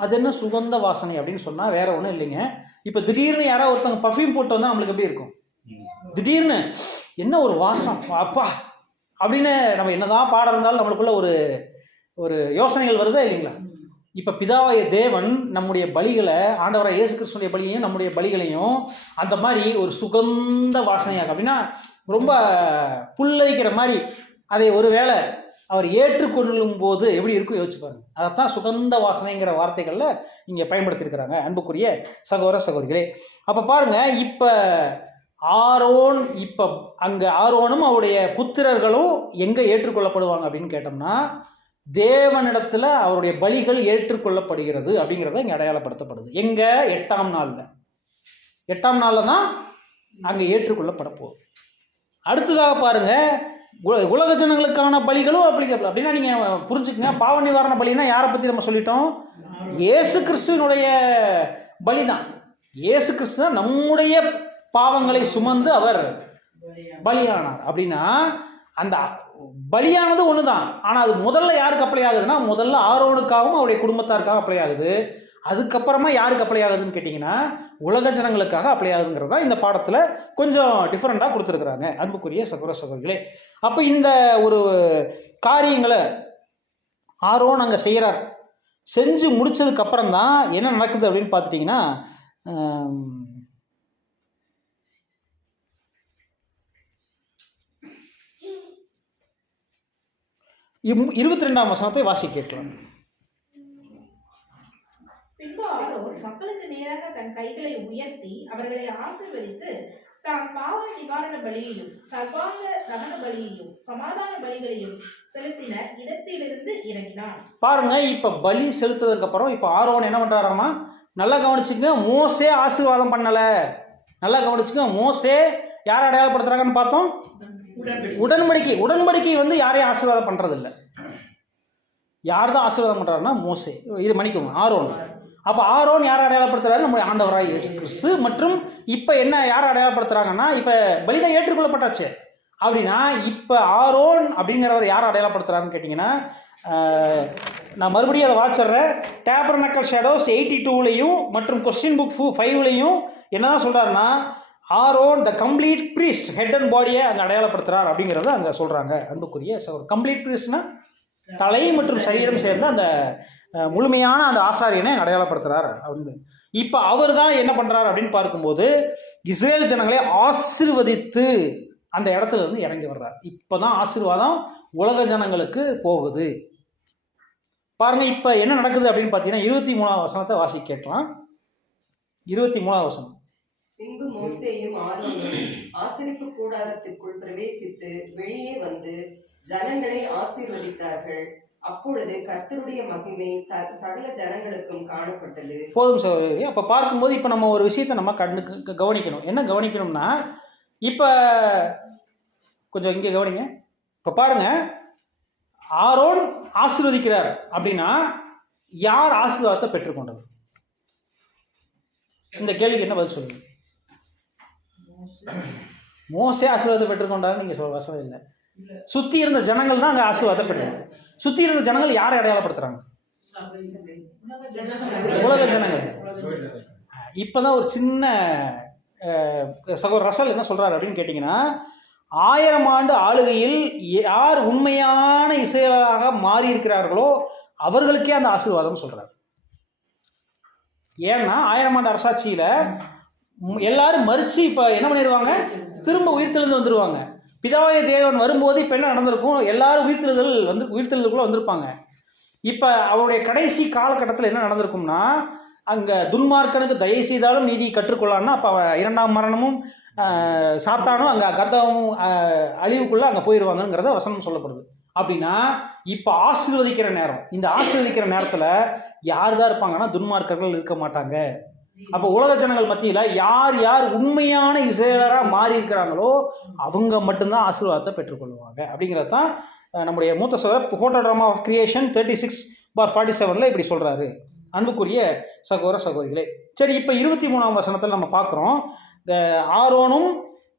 அது என்ன சுகந்த வாசனை அப்படின்னு சொன்னா வேற ஒன்றும் இல்லைங்க. இப்ப திடீர்னு யாராவது ஒருத்தவங்க பர்ஃப்யூம் போட்டு வந்தா நம்மளுக்கு எப்படி இருக்கும், திடீர்னு என்ன ஒரு வாசம் அப்பா அப்படின்னு நம்ம என்னதான் பாடம் இருந்தாலும் நம்மளுக்குள்ள ஒரு ஒரு யோசனைகள் வருதா இல்லைங்களா? இப்ப பிதாவாய தேவன் நம்முடைய பலிகளை, ஆண்டவராக இயேசு கிறிஸ்துடைய பலியையும் நம்முடைய பலிகளையும் அந்த மாதிரி ஒரு சுகந்த வாசனையாக, அப்படின்னா ரொம்ப புல்லரிக்கிற மாதிரி அதை ஒருவேளை அவர் ஏற்றுக்கொள்ளும் போது எப்படி இருக்கும் யோசிச்சு பாருங்க. அதைத்தான் சுகந்த வாசனைங்கிற வார்த்தைகள்ல இங்க பயன்படுத்தியிருக்கிறாங்க அன்புக்குரிய சகோதர சகோதரிகளே. அப்ப பாருங்க, இப்ப ஆரோன், இப்ப அங்க ஆரோனும் அவருடைய புத்திரர்களும் எங்க ஏற்றுக்கொள்ளப்படுவாங்க அப்படின்னு கேட்டோம்னா, தேவனிடத்துல அவருடைய பலிகள் ஏற்றுக்கொள்ளப்படுகிறது அப்படிங்கிறத இங்க அடையாளப்படுத்தப்படுது. எங்க? 8ஆம் நாள்ல. 8ஆம் நாள்ல தான் அங்க ஏற்றுக்கொள்ளப்பட போகுது. அடுத்ததாக பாருங்க, உலக ஜனங்களுக்கான பலிகளும் அப்ளிகபிள். அப்படின்னா நீங்க புரிஞ்சுக்கங்க, பாவ நிவாரண பலினா யாரை பத்தி நம்ம சொல்லிட்டோம், இயேசு கிறிஸ்துவனுடைய பலிதான். இயேசு கிறிஸ்து நம்முடைய பாவங்களை சுமந்து அவர் பலியானார். அப்படின்னா அந்த பலியானது ஒண்ணுதான், ஆனா அது முதல்ல யாருக்கு அப்ளை ஆகுதுன்னா, முதல்ல ஆரோனுக்காகவும் அவருடைய குடும்பத்தாருக்காக அப்ளை ஆகுது. அதுக்கப்புறமா யாருக்கு அப்ளை ஆகுதுன்னு கேட்டீங்கன்னா, உலக ஜனங்களுக்காக அப்ளை ஆகுதுங்கிறதா இந்த பாடத்துல கொஞ்சம் டிஃபரெண்டா கொடுத்துருக்குறாங்க அன்புக்குரிய சகோதர சகோதரிகளே. அப்ப இந்த ஒரு காரியங்களை ஆரோன் அங்க செய்யறார். செஞ்சு முடிச்சதுக்கு அப்புறம் தான் என்ன நடக்குது அப்படின்னு பார்த்துட்டீங்கன்னா, 22ஆம் வசனத்தை வாசி கேட்கலாம். பின்பு ஆரோன் மக்களுக்கு நேராக தன் கைகளை உயர்த்தி அவர்களை ஆசீர்வதித்து தான் பாவ நிவாரண பலியையும் சர்வாங்க தகன பலியையும் சமாதான பலிகளையும் செலுத்தின இடத்திலிருந்து இறங்கினார். பாருங்க, இப்ப பலி செலுத்ததுக்கு அப்புறம் இப்ப ஆரோன் என்ன பண்றாராமா, நல்லா கவனிச்சுங்க. மோசே ஆசீர்வாதம் பண்ணல, நல்லா கவனிச்சுங்க. மோசே யாரை அடையாளப்படுத்துறாங்கன்னு பார்த்தோம், உடன்படிக்கை. உடன்படிக்கை வந்து யாரையும் ஆசீர்வாதம் பண்றது இல்லை. யார் தான் ஆசீர்வாதம் பண்றாருன்னா மோசே, இது மன்னிக்கணும், ஆரோன். அப்ப ஆரோன் யாரை அடையாளப்படுத்துறாரு, நம்முடைய ஆண்டவராய் இயேசு கிறிஸ்து. மற்றும் இப்ப என்ன யாரை அடையாளப்படுத்துறாங்கன்னா, இப்ப பலிதான் ஏற்றுக்கொள்ளப்பட்டாச்சு அப்படின்னா, இப்ப ஆரோன் அப்படிங்கிறவர் யாரை அடையாளப்படுத்துறாருன்னு கேட்டீங்கன்னா, நான் மறுபடியும் அதை வாசிடுறேன். டேபர்னக்கல் ஷேடோஸ் 82லையும் மற்றும் கொஸ்டின் புக் 5லையும் என்னதான் சொல்றாருன்னா, Aaron the complete priest, head and பாடியை அங்கே அடையாளப்படுத்துறார் அப்படிங்கிறத அங்கே சொல்றாங்க அன்புக்குரிய. கம்ப்ளீட் ப்ரீஸ்ட்னா தலை மற்றும் சரீரம் சேர்ந்து அந்த முழுமையான அந்த ஆசாரியனை அடையாளப்படுத்துறார் அப்படின்னு. இப்போ அவர் தான் என்ன பண்றாரு அப்படின்னு பார்க்கும்போது, இஸ்ரேல் ஜனங்களை ஆசீர்வதித்து அந்த இடத்துல இருந்து இறங்கி வர்றார். இப்போதான் ஆசீர்வாதம் உலக ஜனங்களுக்கு போகுது. பாருங்க, இப்போ என்ன நடக்குது அப்படின்னு பார்த்தீங்கன்னா, 23ஆம் வசனத்தை வாசி கேட்கலாம். 23ஆம் வசனம். பின்பு மோசேயும் ஆரோனும் ஆசரிப்பு கூடாரத்திற்குள் பிரவேசித்து வெளியே வந்து ஜனங்களை ஆசீர்வதித்தார்கள். அப்பொழுது கர்த்தருடைய மகிமை சகல ஜனங்களுக்கும் காணப்பட்டது. போதும் சகோதரி. அப்ப பார்க்கும்போது இப்ப நம்ம ஒரு விஷயத்தை நம்ம கண்ணுக்கு கவனிக்கணும். என்ன கவனிக்கணும்னா, இப்ப கொஞ்சம் இங்க கவனிங்க. இப்ப பாருங்க, ஆரோன் ஆசீர்வதிக்கிறார் அப்படின்னா யார் ஆசீர்வாதத்தை பெற்றுக்கொண்டது? இந்த கேள்விக்கு என்ன பதில் சொல்லுங்க? மோசே ஆசீர்வாதத்தை பெற்றுக்கொண்டாரு நீங்க வசனம் இல்லை. சுத்தி இருந்த ஜனங்கள் தான் அங்க ஆசீர்வாதத்தை பெற்றாங்க. சுத்தி இருந்த ஜனங்கள் யாரை அடையாளப்படுத்துறாங்க? உலக ஜனங்கள். இப்பதான் ஒரு சின்ன சகோதரர் ரசல் என்ன சொல்றாரு அப்படின்னு கேட்டீங்கன்னா, 1000 ஆண்டு ஆளுகையில் யார் உண்மையான இஸ்ரவேலாக மாறி இருக்கிறார்களோ அவர்களுக்கே அந்த ஆசீர்வாதம் சொல்றாரு. ஏன்னா 1000 ஆண்டு அரசாட்சியில எல்லாரும் மறிச்சு இப்ப என்ன பண்ணிடுவாங்க, திரும்ப உயிர்த்தெழுந்து வந்துருவாங்க. பிதாவாய தேவன் வரும்போது இப்ப என்ன நடந்திருக்கும், எல்லாரும் உயிர்த்தெழுதலுக்குள்ள வந்திருப்பாங்க. இப்ப அவருடைய கடைசி காலகட்டத்தில் என்ன நடந்திருக்கும்னா, அங்க துன்மார்க்கனுக்கு தயை செய்தாலும் நீதி கற்றுக்கொள்ளான்னா அப்ப 2ஆம் மரணமும் சாத்தானும் அங்க கர்த்தாவும் அழிவுக்குள்ள அங்க போயிடுவாங்கிறத வசனம் சொல்லப்படுது. அப்படின்னா இப்ப ஆசீர்வதிக்கிற நேரம், இந்த ஆசீர்வதிக்கிற நேரத்துல யார் தான் இருப்பாங்கன்னா துன்மார்க்கர்கள் இருக்க மாட்டாங்க. அப்போ உலக ஜனங்கள் மத்தியில் யார் யார் உண்மையான இஸ்ரேலராக மாறி இருக்கிறாங்களோ அவங்க மட்டும்தான் ஆசீர்வாதத்தை பெற்றுக்கொள்வாங்க. அப்படிங்கிறது தான் நம்முடைய மூத்த சகோதரர் ஃபோட்டோ ட்ராமா ஆஃப் கிரியேஷன் 36/47 இப்படி சொல்கிறாரு. அன்புக்குரிய சகோதர சகோதரிகளே, சரி, இப்போ 23ஆம் வசனத்தில் நம்ம பார்க்குறோம், ஆரோனும்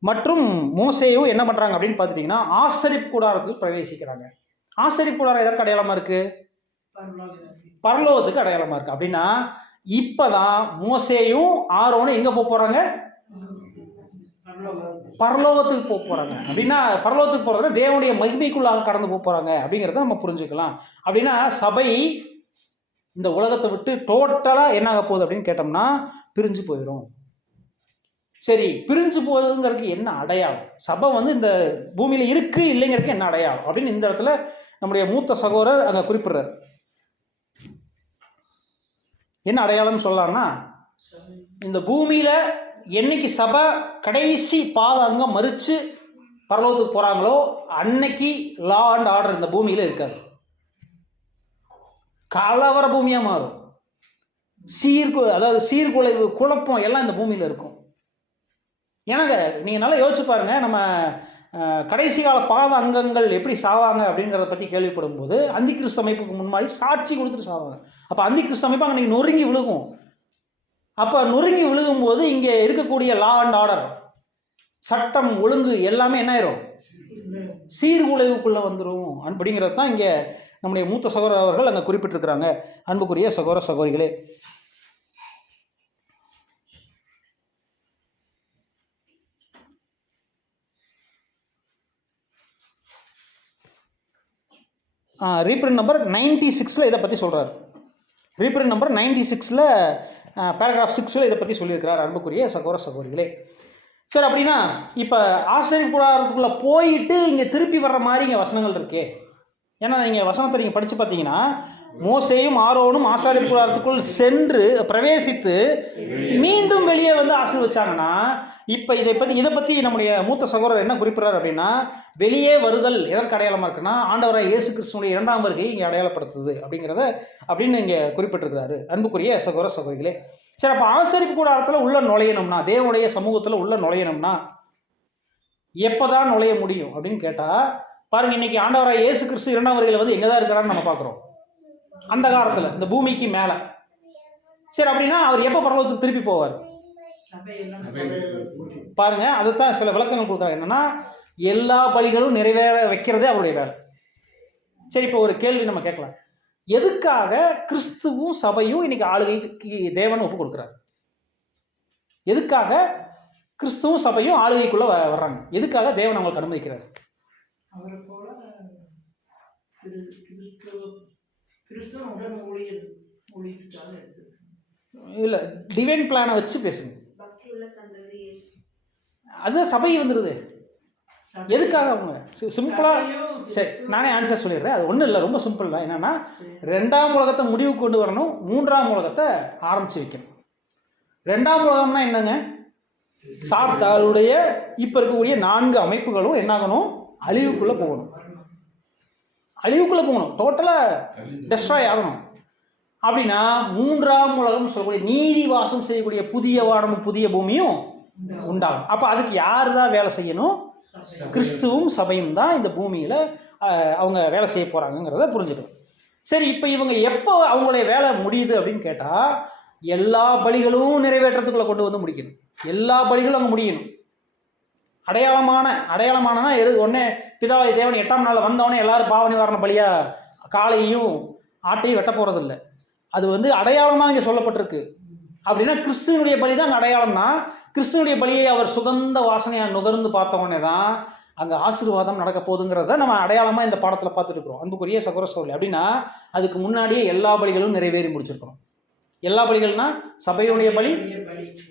மற்றும் மோசேயும் என்ன பண்ணுறாங்க அப்படின்னு பார்த்துட்டிங்கன்னா ஆசரிப்பு கூடாரத்தில் பிரவேசிக்கிறாங்க. ஆசரிப்பு கூடாரம் எதற்கு அடையாளமாக இருக்குது? பரலோகத்துக்கு அடையாளமாக இருக்குது. அப்படின்னா இப்போ தான் மோசேயும் ஆரோனும் எங்கே போக போகிறாங்க? பரலோகத்துக்கு போக போகிறாங்க. அப்படின்னா பரலோகத்துக்கு போகிறதுனா தேவனுடைய மகிமைக்குள்ளாக கடந்து போக போகிறாங்க அப்படிங்கிறத நம்ம புரிஞ்சுக்கலாம். அப்படின்னா சபை இந்த உலகத்தை விட்டு டோட்டலாக என்ன ஆக போகுது அப்படின்னு கேட்டோம்னா பிரிஞ்சு போயிடும். சரி, பிரிஞ்சு போகுதுங்கிறதுக்கு என்ன அடையாளம்? சபை இந்த பூமியில் இருக்கு இல்லைங்கிறதுக்கு என்ன அடையாளம் அப்படின்னு இந்த இடத்துல நம்முடைய மூத்த சகோதரர் அங்கே குறிப்பிடுறார். என்ன அடையாளம் சொல்லலாம்னா, இந்த பூமியில என்னைக்கு சபை கடைசி பாத அங்கம் மறிச்சு பரலோகத்துக்கு போறாங்களோ அன்னைக்கு லா அண்ட் ஆர்டர் இந்த பூமியில இருக்காது. கலவர பூமியா மாறும். அதாவது சீர்குலைவு, குழப்பம் எல்லாம் இந்த பூமியில இருக்கும். ஏன்னாங்க நீங்க நல்லா யோசிச்சு பாருங்க, நம்ம கடைசி கால பாத அங்கங்கள் எப்படி சாவாங்க அப்படிங்கிறத பற்றி கேள்விப்படும் போது அந்தி கிறிஸ்து அமைப்புக்கு முன்னாடி சாட்சி கொடுத்துட்டு சாவாங்க. அப்போ அந்தி கிறிஸ்து அமைப்பு அங்கே நொறுங்கி விழுகும். அப்போ நொறுங்கி விழுகும் போது இங்கே இருக்கக்கூடிய லா அண்ட் ஆர்டர், சட்டம் ஒழுங்கு எல்லாமே என்ன ஆயிரும்? சீர்குலைவுக்குள்ளே வந்துடும். அப்படிங்கிறது தான் இங்கே நம்முடைய மூத்த சகோதரர் அவர்கள் அங்கே குறிப்பிட்டிருக்கிறாங்க. அன்புக்குரிய சகோதர சகோதரிகளே, ரீப்ரிண்ட் நம்பர் 96 இதை பற்றி சொல்கிறார். ரீப்ரிண்ட் நம்பர் 96 பேராகிராஃப் 6 இதை பற்றி சொல்லியிருக்கிறார். அன்புக்குரிய சகோதர சகோதரிகளே, சரி, அப்படின்னா இப்போ ஆசிரியர் கூடாரத்துக்குள்ளே போயிட்டு இங்கே திருப்பி வர்ற மாதிரி இங்கே வசனங்கள் இருக்கே. ஏன்னா நீங்கள் வசனத்தை நீங்கள் படித்து பார்த்தீங்கன்னா மோசேயும் ஆரோனும் ஆசாரியர் கூடாரத்துக்குள் சென்று பிரவேசித்து மீண்டும் வெளியே ஆசீர்வதிச்சாங்கன்னா, இப்போ இதை பற்றி நம்முடைய மூத்த சகோதரர் என்ன குறிப்பிட்றாரு அப்படின்னா, வெளியே வருதல் எதற்கு அடையாளமாக இருக்குன்னா ஆண்டவராக இயேசு கிறிஸ்துவினுடைய 2ஆம் வருகை இங்கே அடையாளப்படுத்துது அப்படின்னு இங்கே குறிப்பிட்டிருக்கிறாரு. அன்புக்குரிய சகோதர சகோதரிகளே, சரி, அப்போ ஆசரிப்பு கூடாரத்தில் உள்ள நுழையணும்னா, தேவனுடைய சமூகத்தில் உள்ள நுழையணும்னா எப்போதான் நுழைய முடியும் அப்படின்னு கேட்டால், பாருங்க, இன்னைக்கு ஆண்டவராக இயேசு கிறிஸ்து 2ஆம் வருகையில் எங்கே தான் இருக்கிறான்னு நம்ம பார்க்குறோம், அந்த காலத்தில் இந்த பூமிக்கு மேலே. சரி, அப்படின்னா அவர் எப்போ பரலோகத்துக்கு திருப்பி போவார் பாருங்க. அதுதான் சில விளக்கங்கள் கொடுக்குறாங்க. என்னன்னா, எல்லா பலிகளும் நிறைவேற வைக்கிறதே அவருடைய வேலை. சரி, இப்போ ஒரு கேள்வி நம்ம கேட்கலாம், எதுக்காக கிறிஸ்துவும் சபையும் இன்னைக்கு ஆளுகைக்கு தேவன் ஒப்பு கொடுக்குறாரு? எதுக்காக கிறிஸ்துவும் சபையும் ஆளுகைக்குள்ள வர்றாங்க? எதுக்காக தேவன் அவங்களுக்கு அனுமதிக்கிறார்? இல்ல, டிவைன் பிளானை வச்சு பேசுங்க. அது சபை வந்துடுது. எதுக்காக அவங்க சிம்பிளா? சரி, நானே ஆன்சர் சொல்லிடுறேன். அது ஒன்றும் இல்லை, ரொம்ப சிம்பிள் தான். என்னன்னா, 2ஆம் உலகத்தை முடிவு கொண்டு வரணும், 3ஆம் உலகத்தை ஆரம்பிச்சு வைக்கணும். 2ஆம் உலகம்னா என்னங்க? சாத்தாளுடைய இப்ப இருக்கக்கூடிய 4 அமைப்புகளும் என்னாகணும்? அழிவுக்குள்ள போகணும். டோட்டலா டெஸ்ட்ராய் ஆகணும். அப்படின்னா 3ஆம் உலகம் சொல்லக்கூடிய நீதி வாசம் செய்யக்கூடிய புதிய வானமும் புதிய பூமியும் உண்டாகும். அப்ப அதுக்கு யாரு தான் வேலை செய்யணும்? கிறிஸ்துவும் சபையும் தான் இந்த பூமியில அவங்க வேலை செய்ய போறாங்கிறத புரிஞ்சுக்கணும். சரி, இப்ப இவங்க எப்போ அவங்களுடைய வேலை முடியுது அப்படின்னு கேட்டா, எல்லா பலிகளும் நிறைவேற்றத்துக்குள்ள கொண்டு முடிக்கணும். எல்லா பலிகளும் அங்கே முடியணும். அடையாளமானனா உடனே பிதாவாகிய தேவன் 8ஆம் நாளில் வந்தவொடனே எல்லாரும் பாவ நிவாரண பலியா காளையும் ஆட்டையும் வெட்ட போறது இல்லை. அது அடையாளமாக இங்கே சொல்லப்பட்டிருக்கு. அப்படின்னா கிறிஸ்துவனுடைய பலி தான் அங்கே அடையாளம்னா, கிறிஸ்துவனுடைய பலியை அவர் சுகந்த வாசனையாக நுகர்ந்து பார்த்தவொடனே தான் அங்கே ஆசீர்வாதம் நடக்க போகுதுங்கிறத நம்ம அடையாளமாக இந்த பாடத்தில் பார்த்துட்டு இருக்கிறோம். அன்புக்குரிய சகோதர சகோதரி, அப்படின்னா அதுக்கு முன்னாடியே எல்லா பலிகளும் நிறைவேறி முடிச்சிருக்கணும். எல்லா பலிகள்னா சபையுடைய பலி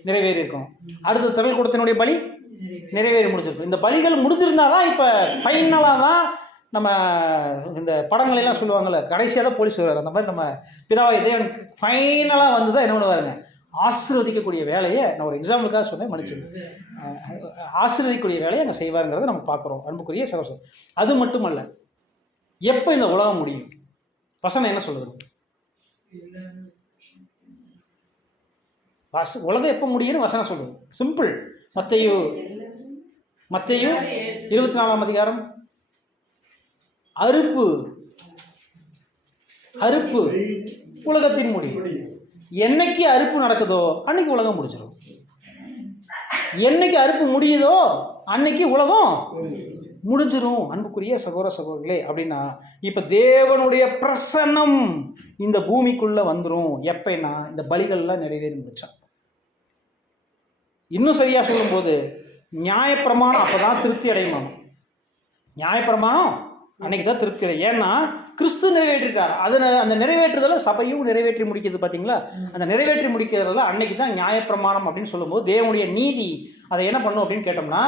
நிறைவேறி இருக்கணும், அடுத்த திரள் கூட்டத்தினுடைய பலி நிறைவேறி முடிச்சிருக்கும். இந்த பலிகள் முடிஞ்சிருந்தாதான் இப்போ ஃபைனலாக தான் நம்ம இந்த படங்களெல்லாம் சொல்லுவாங்கள்ல, கடைசியாக தான் போலீஸ் வருவார். அந்த மாதிரி நம்ம பிதாவாகிய தேவன் ஃபைனலாக வந்து தான் என்ன பண்ணுவாருங்க, ஆசீர்வதிக்கக்கூடிய வேலையை, நான் ஒரு எக்ஸாம்பிளுக்காக சொன்னேன், மன்னிச்சிருங்க, ஆசீர்வதிக்கக்கூடிய வேலையை அங்கே செய்வாருங்கிறத நம்ம பார்க்குறோம். அன்புக்குரிய சகோதரர், அது மட்டுமல்ல, எப்போ இந்த உலகம் முடியும்? வசனம் என்ன சொல்லுது? உலகம் எப்போ முடியும்னு வசனம் சொல்லுது. சிம்பிள். மத்தேயு 24ஆம் அதிகாரம். அறுப்பு உலகத்தின் முடிவு. என்னைக்கு அறுப்பு நடக்குதோ அன்னைக்கு உலகம் முடிச்சிடும். என்னைக்கு அறுப்பு முடியுதோ அன்னைக்கு உலகம் முடிஞ்சிடும். அன்புக்குரிய சகோதர சகோதரிகளே, அப்படின்னா இப்ப தேவனுடைய பிரசன்னம் இந்த பூமிக்குள்ள வந்துடும். எப்பன்னா இந்த பலிகள்லாம் நிறைவேறி முடிச்சா. இன்னும் சரியா சொல்லும்போது நியாயப்பிரமாணம் அப்பதான் திருப்தி அடையணும். நியாயப்பிரமாணம் அன்னைக்கு தான் திருப்தி அடையும். ஏன்னா கிறிஸ்து நிறைவேற்றிருக்கார். அந்த நிறைவேற்றுதல சபையும் நிறைவேற்றி முடிக்கிறது பார்த்தீங்களா? அந்த நிறைவேற்றி முடிக்கிறதுல அன்னைக்கு தான் நியாயப்பிரமாணம் அப்படின்னு சொல்லும்போது தேவனுடைய நீதி அதை என்ன பண்ணும் அப்படின்னு கேட்டோம்னா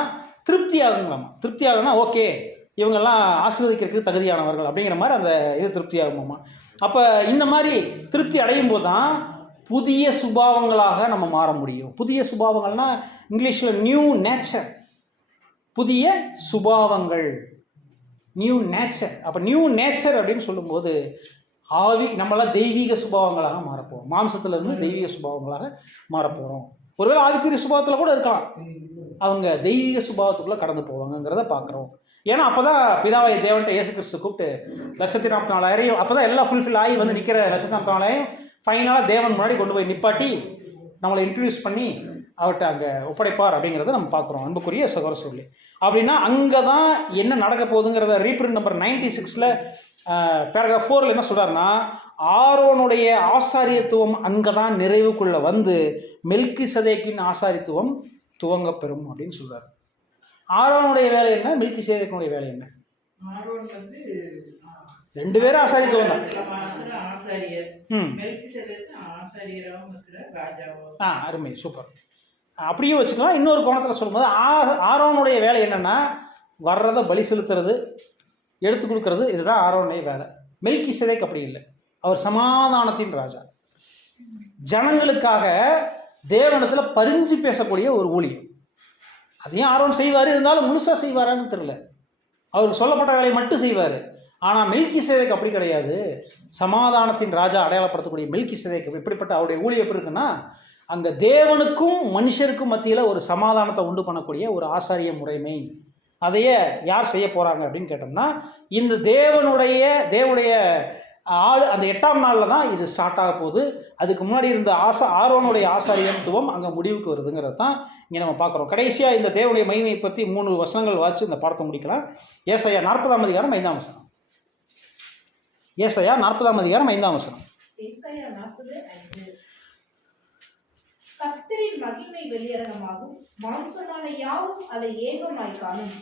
திருப்தி ஆகுங்களாமா. திருப்தி ஆகுனா ஓகே, இவங்கெல்லாம் ஆசீர்வதிக்கிறதுக்கு தகுதியானவர்கள் அப்படிங்கிற மாதிரி அந்த இது திருப்தி ஆகுமாமா. அப்போ இந்த மாதிரி திருப்தி அடையும் போது தான் புதிய சுபாவங்களாக நம்ம மாற முடியும். புதிய சுபாவங்கள்னா இங்கிலீஷில் நியூ நேச்சர், புதிய சுபாவங்கள், நியூ நேச்சர். அப்போ நியூ நேச்சர் அப்படின்னு சொல்லும்போது நம்மளாம் தெய்வீக சுபாவங்களாக மாறப்போகிறோம். மாம்சத்திலிருந்து தெய்வீக சுபாவங்களாக மாறப்போகிறோம். ஒருவேளை ஆவிக்குரிய சுபாவத்தில் கூட இருக்கலாம், அவங்க தெய்வீக சுபாவத்துக்குள்ளே கடந்து போவாங்கங்கிறத பார்க்குறோம். ஏன்னா அப்போ தான் பிதாவை தேவன்ட்ட இயேசு கிறிஸ்து கூப்பிட்டு 144,000 அப்போ தான் எல்லாம் ஃபுல்ஃபில் ஆகி வந்து நிற்கிற 144,000 ஃபைனலாக தேவன் முன்னாடி கொண்டு போய் நிப்பாட்டி நம்மளை இன்ட்ரடியூஸ் பண்ணி அவர்கிட்ட அங்கே ஒப்படைப்பார் அப்படிங்கிறத நம்ம பார்க்குறோம். அன்புக்குரிய சகோதர சொல்லி அப்படின்னா அங்கே தான் என்ன நடக்க போகுதுங்கிறத ரீப்ரிண்ட் நம்பர் 96 பேராகிராஃப் 4 என்ன சொல்கிறாருன்னா, ஆரோனுடைய ஆசாரியத்துவம் அங்கே தான் நிறைவுக்குள்ளே வந்து மெல்கிசதேக்கின் ஆசாரித்துவம் துவங்க பெறும் அப்படின்னு சொல்கிறார். ஆரோனுடைய வேலை என்ன, மெல்கிசேதேக்கினுடைய வேலை என்ன? ரெண்டு பேரும் ஆசாரித்துவம் தான். அருமை, சூப்பர். அப்படியே வச்சுக்கலாம். இன்னொரு கோணத்தில் சொல்லும்போது ஆரோனுடைய வேலை என்னன்னா வர்றதை பலி செலுத்துறது, எடுத்து கொடுக்கறது, இதுதான் ஆரோனுடைய வேலை. மெல்கிசேதேக் அப்படி இல்லை, அவர் சமாதானத்தின் ராஜா. ஜனங்களுக்காக தேவனத்தில் பரிஞ்சு பேசக்கூடிய ஒரு ஊழியம். அதையும் ஆரோன் செய்வார். இருந்தாலும் முழுசாக செய்வாரான்னு தெரியல. அவருக்கு சொல்லப்பட்ட வேலையை மட்டும் செய்வார். ஆனால் மெல்கிசேதேக் அப்படி கிடையாது. சமாதானத்தின் ராஜா அடையாளப்படுத்தக்கூடிய மெல்கிசேதேக் எப்படிப்பட்ட அவருடைய ஊழியம் எப்படி இருக்குன்னா, அங்கே தேவனுக்கும் மனுஷருக்கும் மத்தியில் ஒரு சமாதானத்தை உண்டு பண்ணக்கூடிய ஒரு ஆசாரிய முறைமை. அதையே யார் செய்ய போகிறாங்க அப்படின்னு கேட்டோம்னா, இந்த தேவனுடைய ஆள் அந்த 8ஆம் நாளில் தான் இது ஸ்டார்ட் ஆக போகுது. அதுக்கு முன்னாடி இருந்த ஆரோனுடைய ஆசாரியத்துவம் அங்கே முடிவுக்கு வருதுங்கிறது தான் இங்கே நம்ம பார்க்குறோம். கடைசியாக இந்த தேவனுடைய மகிமையை பற்றி 3 வசனங்கள் வாச்சு இந்த பாடத்தை முடிக்கலாம். ஏசாயா 40ஆம் அதிகாரம் 5ஆம் வசனம். ஏசாயா 40ஆம் அதிகாரம் 5ஆம் வசனம். கர்த்தரின் மகிமை வெளியரங்கமாகும், மாம்சமான யாவும் அதை ஏகமாய் காணும்.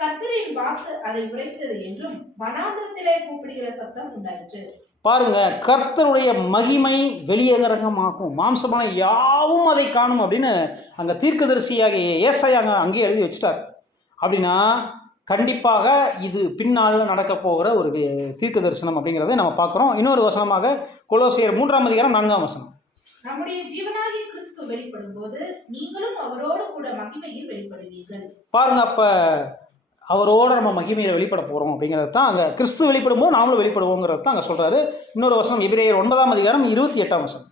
கர்த்தரின் வாக்கு அதை உரைத்தது என்றும் வனாந்தரத்திலே கூப்பிடுகிற சத்தம் உண்டாயிற்று. பாருங்க, கர்த்தருடைய மகிமை வெளியரங்கமாகும், மாம்சமான யாவும் அதை காணும் அப்படின்னு அங்க தீர்க்கதரிசியாகிய ஏசாயா அங்கேயே எழுதி வச்சுட்டார். அப்படின்னா கண்டிப்பாக இது பின்னால் நடக்க போகிற ஒரு தீர்க்க தரிசனம் அப்படிங்கிறத நம்ம பார்க்குறோம். இன்னொரு வசனமாக கொலோசியர் 3ஆம் அதிகாரம் 4ஆம் வசனம். நம்முடைய ஜீவனாகிய கிறிஸ்து வெளிப்படும் போது நீங்களும் அவரோடு கூட மகிமையில் வெளிப்படுவீர்கள். பாருங்க, அப்ப அவரோட நம்ம மகிமையில வெளிப்பட போறோம் அப்படிங்கிறது தான் அங்க கிறிஸ்து வெளிப்படும் போது நாமளும் வெளிப்படுவோங்கிறது தான் அங்க சொல்றாரு. இன்னொரு வசனம் எபிரேயர் 9ஆம் அதிகாரம் 28ஆம் வசனம்.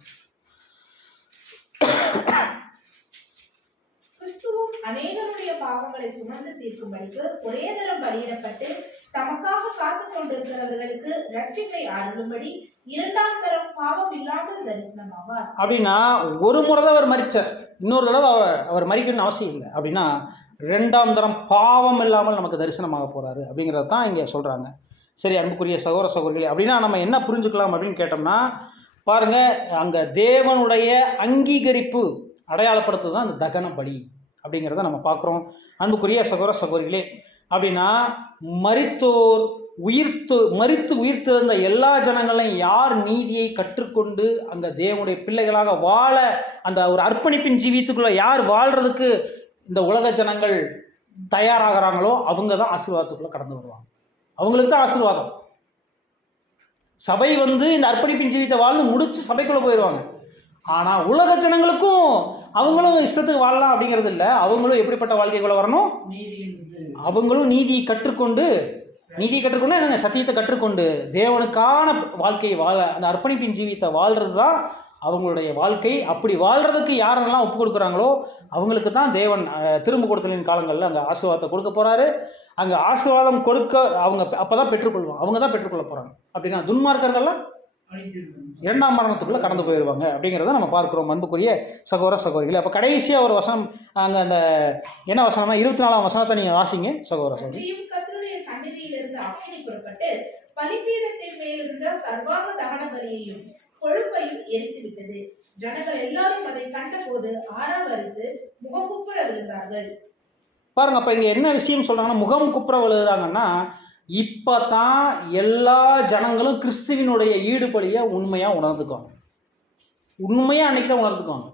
கிறிஸ்துவும் அநேகருடைய பாவங்களை சுமந்து தீர்க்கும்படிக்கு ஒரே தரம் பலியிடப்பட்டு தமக்காக காத்து கொண்டிருக்கிறவர்களுக்கு ரட்சிப்பை அருளும்படி 2ஆம் தரம் பாவம் இல்லாமல் தரிசனமாவார். அப்படின்னா ஒரு முறை தான் அவர் மரிச்சார், இன்னொரு தடவை அவர் மரிக்கணும்னு அவசியம் இல்லை. அப்படின்னா 2ஆம் தரம் பாவம் இல்லாமல் நமக்கு தரிசனமாக போறாரு அப்படிங்கிறத தான் இங்கே சொல்றாங்க. சரி அன்புக்குரிய சகோதர சகோதரிகளே, அப்படின்னா நம்ம என்ன புரிஞ்சுக்கலாம் அப்படின்னு கேட்டோம்னா, பாருங்க, அங்க தேவனுடைய அங்கீகரிப்பு அடையாளப்படுத்துறது தான் அந்த தகன பலி அப்படிங்கிறத நம்ம பார்க்குறோம். அன்புக்குரிய சகோதர சகோதரிகளே, அப்படின்னா மரித்து உயிர்த்திருந்த எல்லா ஜனங்களையும் யார் நீதியை கற்றுக்கொண்டு அங்கே தேவனுடைய பிள்ளைகளாக வாழ அந்த ஒரு அர்ப்பணிப்பின் ஜீவியத்துக்குள்ள யார் வாழ்றதுக்கு இந்த உலக ஜனங்கள் தயாராகிறாங்களோ அவங்க தான் ஆசீர்வாதத்துக்குள்ள கடந்து வருவாங்க. அவங்களுக்கு தான் ஆசீர்வாதம். சபை இந்த அர்ப்பணிப்பின் ஜீவியத்தை வாழ்ந்து முடிச்சு சபைக்குள்ள போயிடுவாங்க. ஆனால் உலக ஜனங்களுக்கும் அவங்களும் இஷ்டத்துக்கு வாழலாம் அப்படிங்கிறது இல்லை. அவங்களும் எப்படிப்பட்ட வாழ்க்கைக்குள்ள வரணும்? அவங்களும் நீதியை கற்றுக்கொண்டு என்னங்க, சத்தியத்தை கற்றுக்கொண்டு தேவனுக்கான வாழ்க்கையை வாழ, அந்த அர்ப்பணிப்பின் ஜீவியத்தை வாழ்றது தான் அவங்களுடைய வாழ்க்கை அப்படி வாழ்கிறதுக்கு யாரெல்லாம் ஒப்பு கொடுக்குறாங்களோ அவங்களுக்கு தான் தேவன் திரும்ப கொடுத்தலின் காலங்களில் அங்கே ஆசீர்வாதத்தை கொடுக்க போகிறாரு. அங்கே ஆசீர்வாதம் கொடுக்க அவங்க அப்போ தான் பெற்றுக்கொள்வாங்க, அவங்க தான் பெற்றுக்கொள்ள போகிறாங்க. அப்படின்னா துன்மார்க்கர்கள்லாம் 2ஆம் மரணத்துக்குள்ளே கடந்து போயிடுவாங்க அப்படிங்கிறத நம்ம பார்க்குறோம் அன்புக்குரிய சகோதர சகோதரிகளே. அப்போ கடைசியாக ஒரு வசனம் அங்கே அந்த என்ன வசனம்னா 24ஆம் வசனத்தை நீங்கள் வாசிங்க சகோதர சகோதரி. கர்த்தருடைய சந்நிதியிலிருந்து அக்கினி புறப்பட்டு பலிபீடத்தின் மேல் இருந்த சர்வாங்க தகன பலியையும் கொழுப்பையும் எரித்து விட்டது. ஜனங்கள் எல்லாரும் அதை கண்டபோது ஆரவரித்து முகங்குப்புற விழுந்தார்கள். பாருங்க, அப்ப இங்க என்ன விஷயம் சொல்றாங்கன்னா, முகம் குப்புற விழுகிறாங்கன்னா இப்பதான் எல்லா ஜனங்களும் கிறிஸ்துவினுடைய ஈடுபடியை உண்மையா உணர்ந்துக்குவாங்க. உண்மையா அன்னைக்கு தான் உணர்ந்துக்குவாங்க.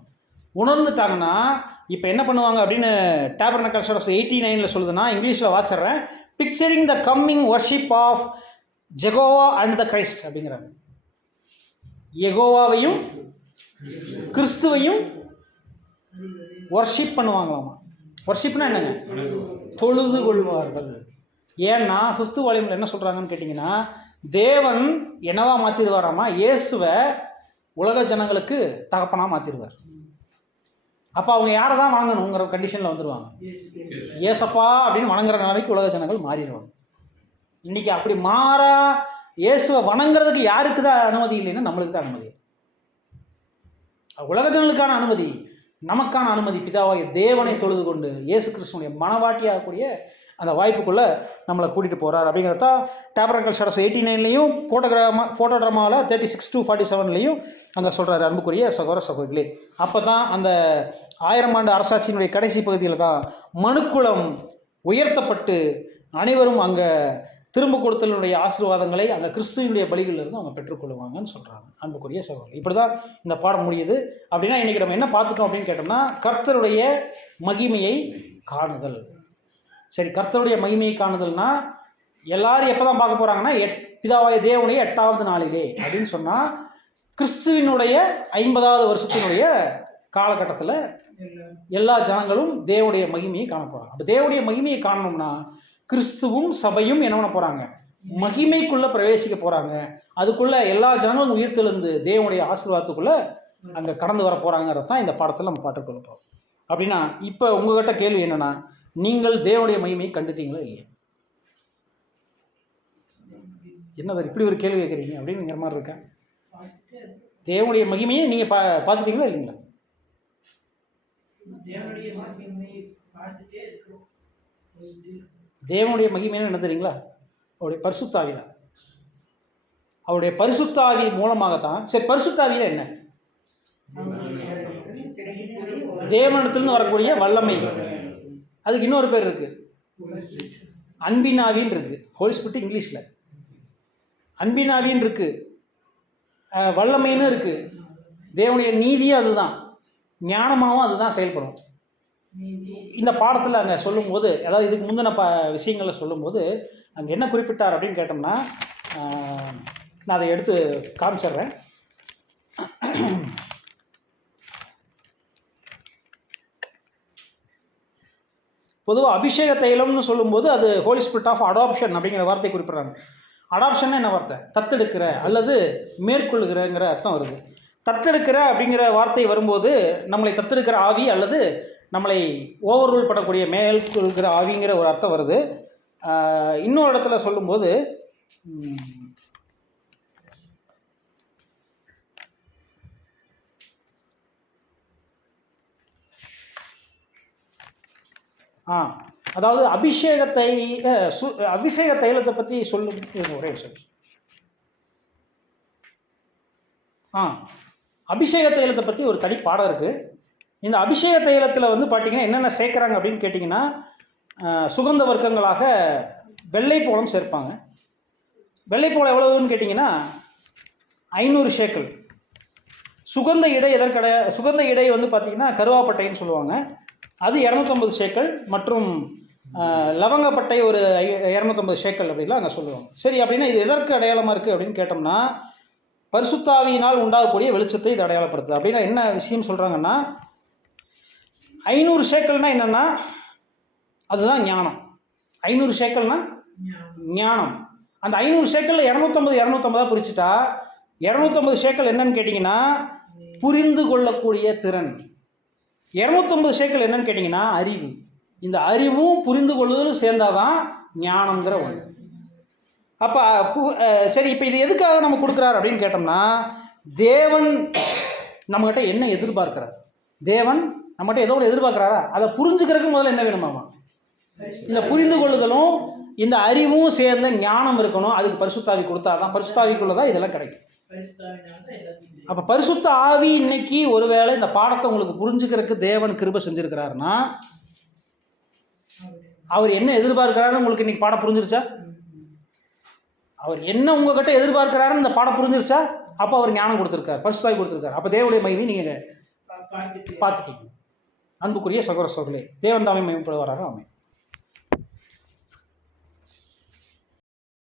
உணர்ந்துட்டாங்கன்னா இப்ப என்ன பண்ணுவாங்க அப்படின்னு டேபர்னக்கல் சர்ச் 89 சொல்லுதுன்னா, இங்கிலீஷ்ல வாசிடுறேன். Picturing the coming worship of Jehovah and the Christ அப்படிங்கிறாங்க. யெகோவாவையும் கிறிஸ்துவையும் வர்ஷிப் பண்ணுவாங்களாமா. வர்ஷிப்னா என்னங்க? தொழுது கொள்வார்கள். ஏன்னா 5th வால்யூம்ல என்ன சொல்றாங்கன்னு கேட்டிங்கன்னா, தேவன் என்னவா மாற்றிடுவாராமா, இயேசுவை உலக ஜனங்களுக்கு தகப்பனாக மாற்றிடுவார். அப்போ அவங்க யாரை தான் வணங்கணுங்கிற கண்டிஷனில் வந்துடுவாங்க. ஏசப்பா அப்படின்னு வணங்குற நாளைக்கு உலக ஜனங்கள் மாறிடுவாங்க. இன்னைக்கு அப்படி மாறா இயேசுவை வணங்குறதுக்கு யாருக்கு தான் அனுமதி இல்லைன்னா நம்மளுக்கு தான் அனுமதி. உலக ஜனங்களுக்கான அனுமதி, நமக்கான அனுமதி பிதாவாகிய தேவனை தொழுது கொண்டு இயேசு கிறிஸ்துவனுடைய மனவாட்டியாகக்கூடிய அந்த வாய்ப்புக்குள்ளே நம்மளை கூட்டிகிட்டு போகிறார் அப்படிங்கிறத டேபர்னக்கல் சர்ச் 89லையும் ஃபோட்டோட்ராமாவில் 36 to 47லையும் அங்கே சொல்கிறாரு அன்புக்குரிய சகோதர சகோதரிகளே. அப்போ தான் அந்த 1000 ஆண்டு அரசாட்சியினுடைய கடைசி பகுதியில் தான் மனுக்குலம் உயர்த்தப்பட்டு அனைவரும் அங்கே திரும்ப கொடுத்தலுடைய ஆசீர்வாதங்களை அங்கே கிறிஸ்துவனுடைய பலிகளிலிருந்து அவங்க பெற்றுக்கொள்வாங்கன்னு சொல்கிறாங்க அன்புக்குரிய சகோதரர்கள். இப்படி தான் இந்த பாடம் முடியுது. அப்படின்னா இன்றைக்கி நம்ம என்ன பார்த்துட்டோம் அப்படின்னு கேட்டோம்னா, கர்த்தருடைய மகிமையை காணுதல். சரி, கர்த்தருடைய மகிமையை காணுதல்னா எல்லாரும் எப்போ தான் பார்க்க போகிறாங்கன்னா, பிதாவாகிய தேவனுடைய 8வது நாளிலே அப்படின்னு சொன்னால் கிறிஸ்துவினுடைய 50வது வருஷத்தினுடைய காலகட்டத்தில் எல்லா ஜனங்களும் தேவனுடைய மகிமையை காண போகிறாங்க. அப்போ தேவனுடைய மகிமையை காணணும்னா கிறிஸ்துவும் சபையும் என்ன பண்ண போகிறாங்க, மகிமைக்குள்ளே பிரவேசிக்க போகிறாங்க. அதுக்குள்ளே எல்லா ஜனங்களும் உயிர்த்தெழுந்து தேவனுடைய ஆசீர்வாதத்துக்குள்ளே அங்கே கடந்து வர போகிறாங்கிறது தான் இந்த பாடத்தில் நம்ம பாட்டுக்கொள்ள போகிறோம். அப்படின்னா இப்போ உங்கள்கிட்ட கேள்வி என்னென்னா, நீங்கள் தேவனுடைய மகிமையை கண்டுட்டீங்களா இல்லையா? என்ன இப்படி ஒரு கேள்வி கேட்குறீங்க அப்படிங்கிற மாதிரி இருக்கேன். தேவனுடைய மகிமையை நீங்கள் பார்த்துட்டீங்களா இல்லைங்களா? தேவனுடைய மகிமைன்னு என்ன தெரியுங்களா? அவருடைய பரிசுத்தாவி தான். அவருடைய பரிசுத்தாவி மூலமாகத்தான். சரி, பரிசுத்தாவியில் என்ன? தேவனிடத்திலிருந்து வரக்கூடிய வல்லமை. அதுக்கு இன்னொரு பேர் இருக்கு, அன்பினாவின்னு இருக்கு. ஹோலி ஸ்பிரிட் இங்கிலீஷில் அன்பினாவின்னு இருக்கு, வல்லமைன்னு இருக்கு. தேவனுடைய நீதியும் அதுதான், ஞானமாகவும் அதுதான் செயல்படும். இந்த பாடத்தில் அங்கே சொல்லும்போது, அதாவது இதுக்கு முந்தின விஷயங்களில் சொல்லும்போது அங்கே என்ன குறிப்பிட்டார் அப்படின்னு கேட்டோம்னா, நான் அதை எடுத்து காமிச்சிட்றேன். பொதுவாக அபிஷேக தைலம்னு சொல்லும்போது அது ஹோலி ஸ்பிரிட் ஆஃப் அடாப்ஷன் அப்படிங்கிற வார்த்தை குறிப்பிட்றாங்க. அடாப்ஷன் என்ன வார்த்தை? தத்தெடுக்கிற அல்லது மேற்கொள்ளுகிறங்கிற அர்த்தம் வருது. தத்தெடுக்கிற அப்படிங்கிற வார்த்தை வரும்போது நம்மளை தத்தெடுக்கிற ஆவி அல்லது நம்மளை ஓவர் ரூல் பண்ணக்கூடிய மேற்கொள்கிற ஆவிங்கிற ஒரு அர்த்தம் வருது. இன்னொரு இடத்துல சொல்லும்போது அதாவது அபிஷேக தைலத்தை பற்றி சொல்லும் ஒரே விஷயம். அபிஷேக தைலத்தை பற்றி ஒரு தனி பாடம் இருக்குது. இந்த அபிஷேக தைலத்தில் வந்து பார்த்தீங்கன்னா என்னென்ன சேர்க்குறாங்க அப்படின்னு கேட்டிங்கன்னா, சுகந்த வர்க்கங்களாக வெள்ளைப்போளம் சேர்ப்பாங்க. வெள்ளைப்போளம் எவ்வளவுன்னு கேட்டிங்கன்னா 500 ஷேக்கல். சுகந்த இடை சுகந்த இடை வந்து பார்த்திங்கன்னா கருவாப்பட்டைன்னு சொல்லுவாங்க, அது 250 ஷேக்கல். மற்றும் லவங்கப்பட்டை ஒரு 250 ஷேக்கல் அப்படிலாம் அங்கே சொல்லுவாங்க. சரி, அப்படின்னா இது எதற்கு அடையாளமாக இருக்குது அப்படின்னு கேட்டோம்னா, பரிசுத்தாவியினால் உண்டாகக்கூடிய வெளிச்சத்தை இது அடையாளப்படுத்துது. அப்படின்னா என்ன விஷயம் சொல்கிறாங்கன்னா, 500 ஷேக்கல்னா என்னென்னா அதுதான் ஞானம். 500 ஷேக்கல்னா ஞானம். அந்த 500 ஷேக்கலில் 250 பிரிச்சுட்டா 250 ஷேக்கல் என்னன்னு கேட்டிங்கன்னா புரிந்து கொள்ளக்கூடிய திறன். 250 சேக்கல் என்னன்னு கேட்டிங்கன்னா அறிவு. இந்த அறிவும் புரிந்து கொள்ளுதலும் சேர்ந்தாதான் ஞானம்ங்கிற ஒன்று. அப்போ சரி, இப்போ இது எதுக்காக நம்ம கொடுக்குறாரு அப்படின்னு கேட்டோம்னா, தேவன் நம்மகிட்ட என்ன எதிர்பார்க்கிறார், தேவன் நம்மகிட்ட ஏதோ ஒன்று எதிர்பார்க்குறாரா, அதை புரிஞ்சுக்கிறதுக்கு முதல்ல என்ன வேணுமாமா? இந்த புரிந்து கொள்ளுதலும் இந்த அறிவும் சேர்ந்த ஞானம் இருக்கணும். அதுக்கு பரிசுத்த ஆவி கொடுத்தாதான், பரிசுத்த ஆவிக்குள்ளதான் இதெல்லாம் கிடைக்கும். அப்போ பரிசுத்த ஆவி இன்னைக்கு ஒருவேளை இந்த பாடத்தை உங்களுக்கு புரிஞ்சுக்கிறதுக்கு தேவன் கிருபை செஞ்சிருக்கிறாருன்னா, அவர் என்ன எதிர்பார்க்கிறாருன்னு உங்களுக்கு இன்னைக்கு பாடம் புரிஞ்சிருச்சா? அவர் என்ன உங்ககிட்ட எதிர்பார்க்கிறாருன்னு இந்த பாடம் புரிஞ்சிருச்சா? அப்போ அவர் ஞானம் கொடுத்துருக்காரு, பரிசுத்த ஆவி கொடுத்துருக்காரு. அப்போ தேவனுடைய மகிமை நீங்க பார்த்துட்டீங்க. அன்புக்குரிய சகோதர சகோதரர்களே, தேவன் தாமே மகிமைப்படுவாராக. ஆமென்.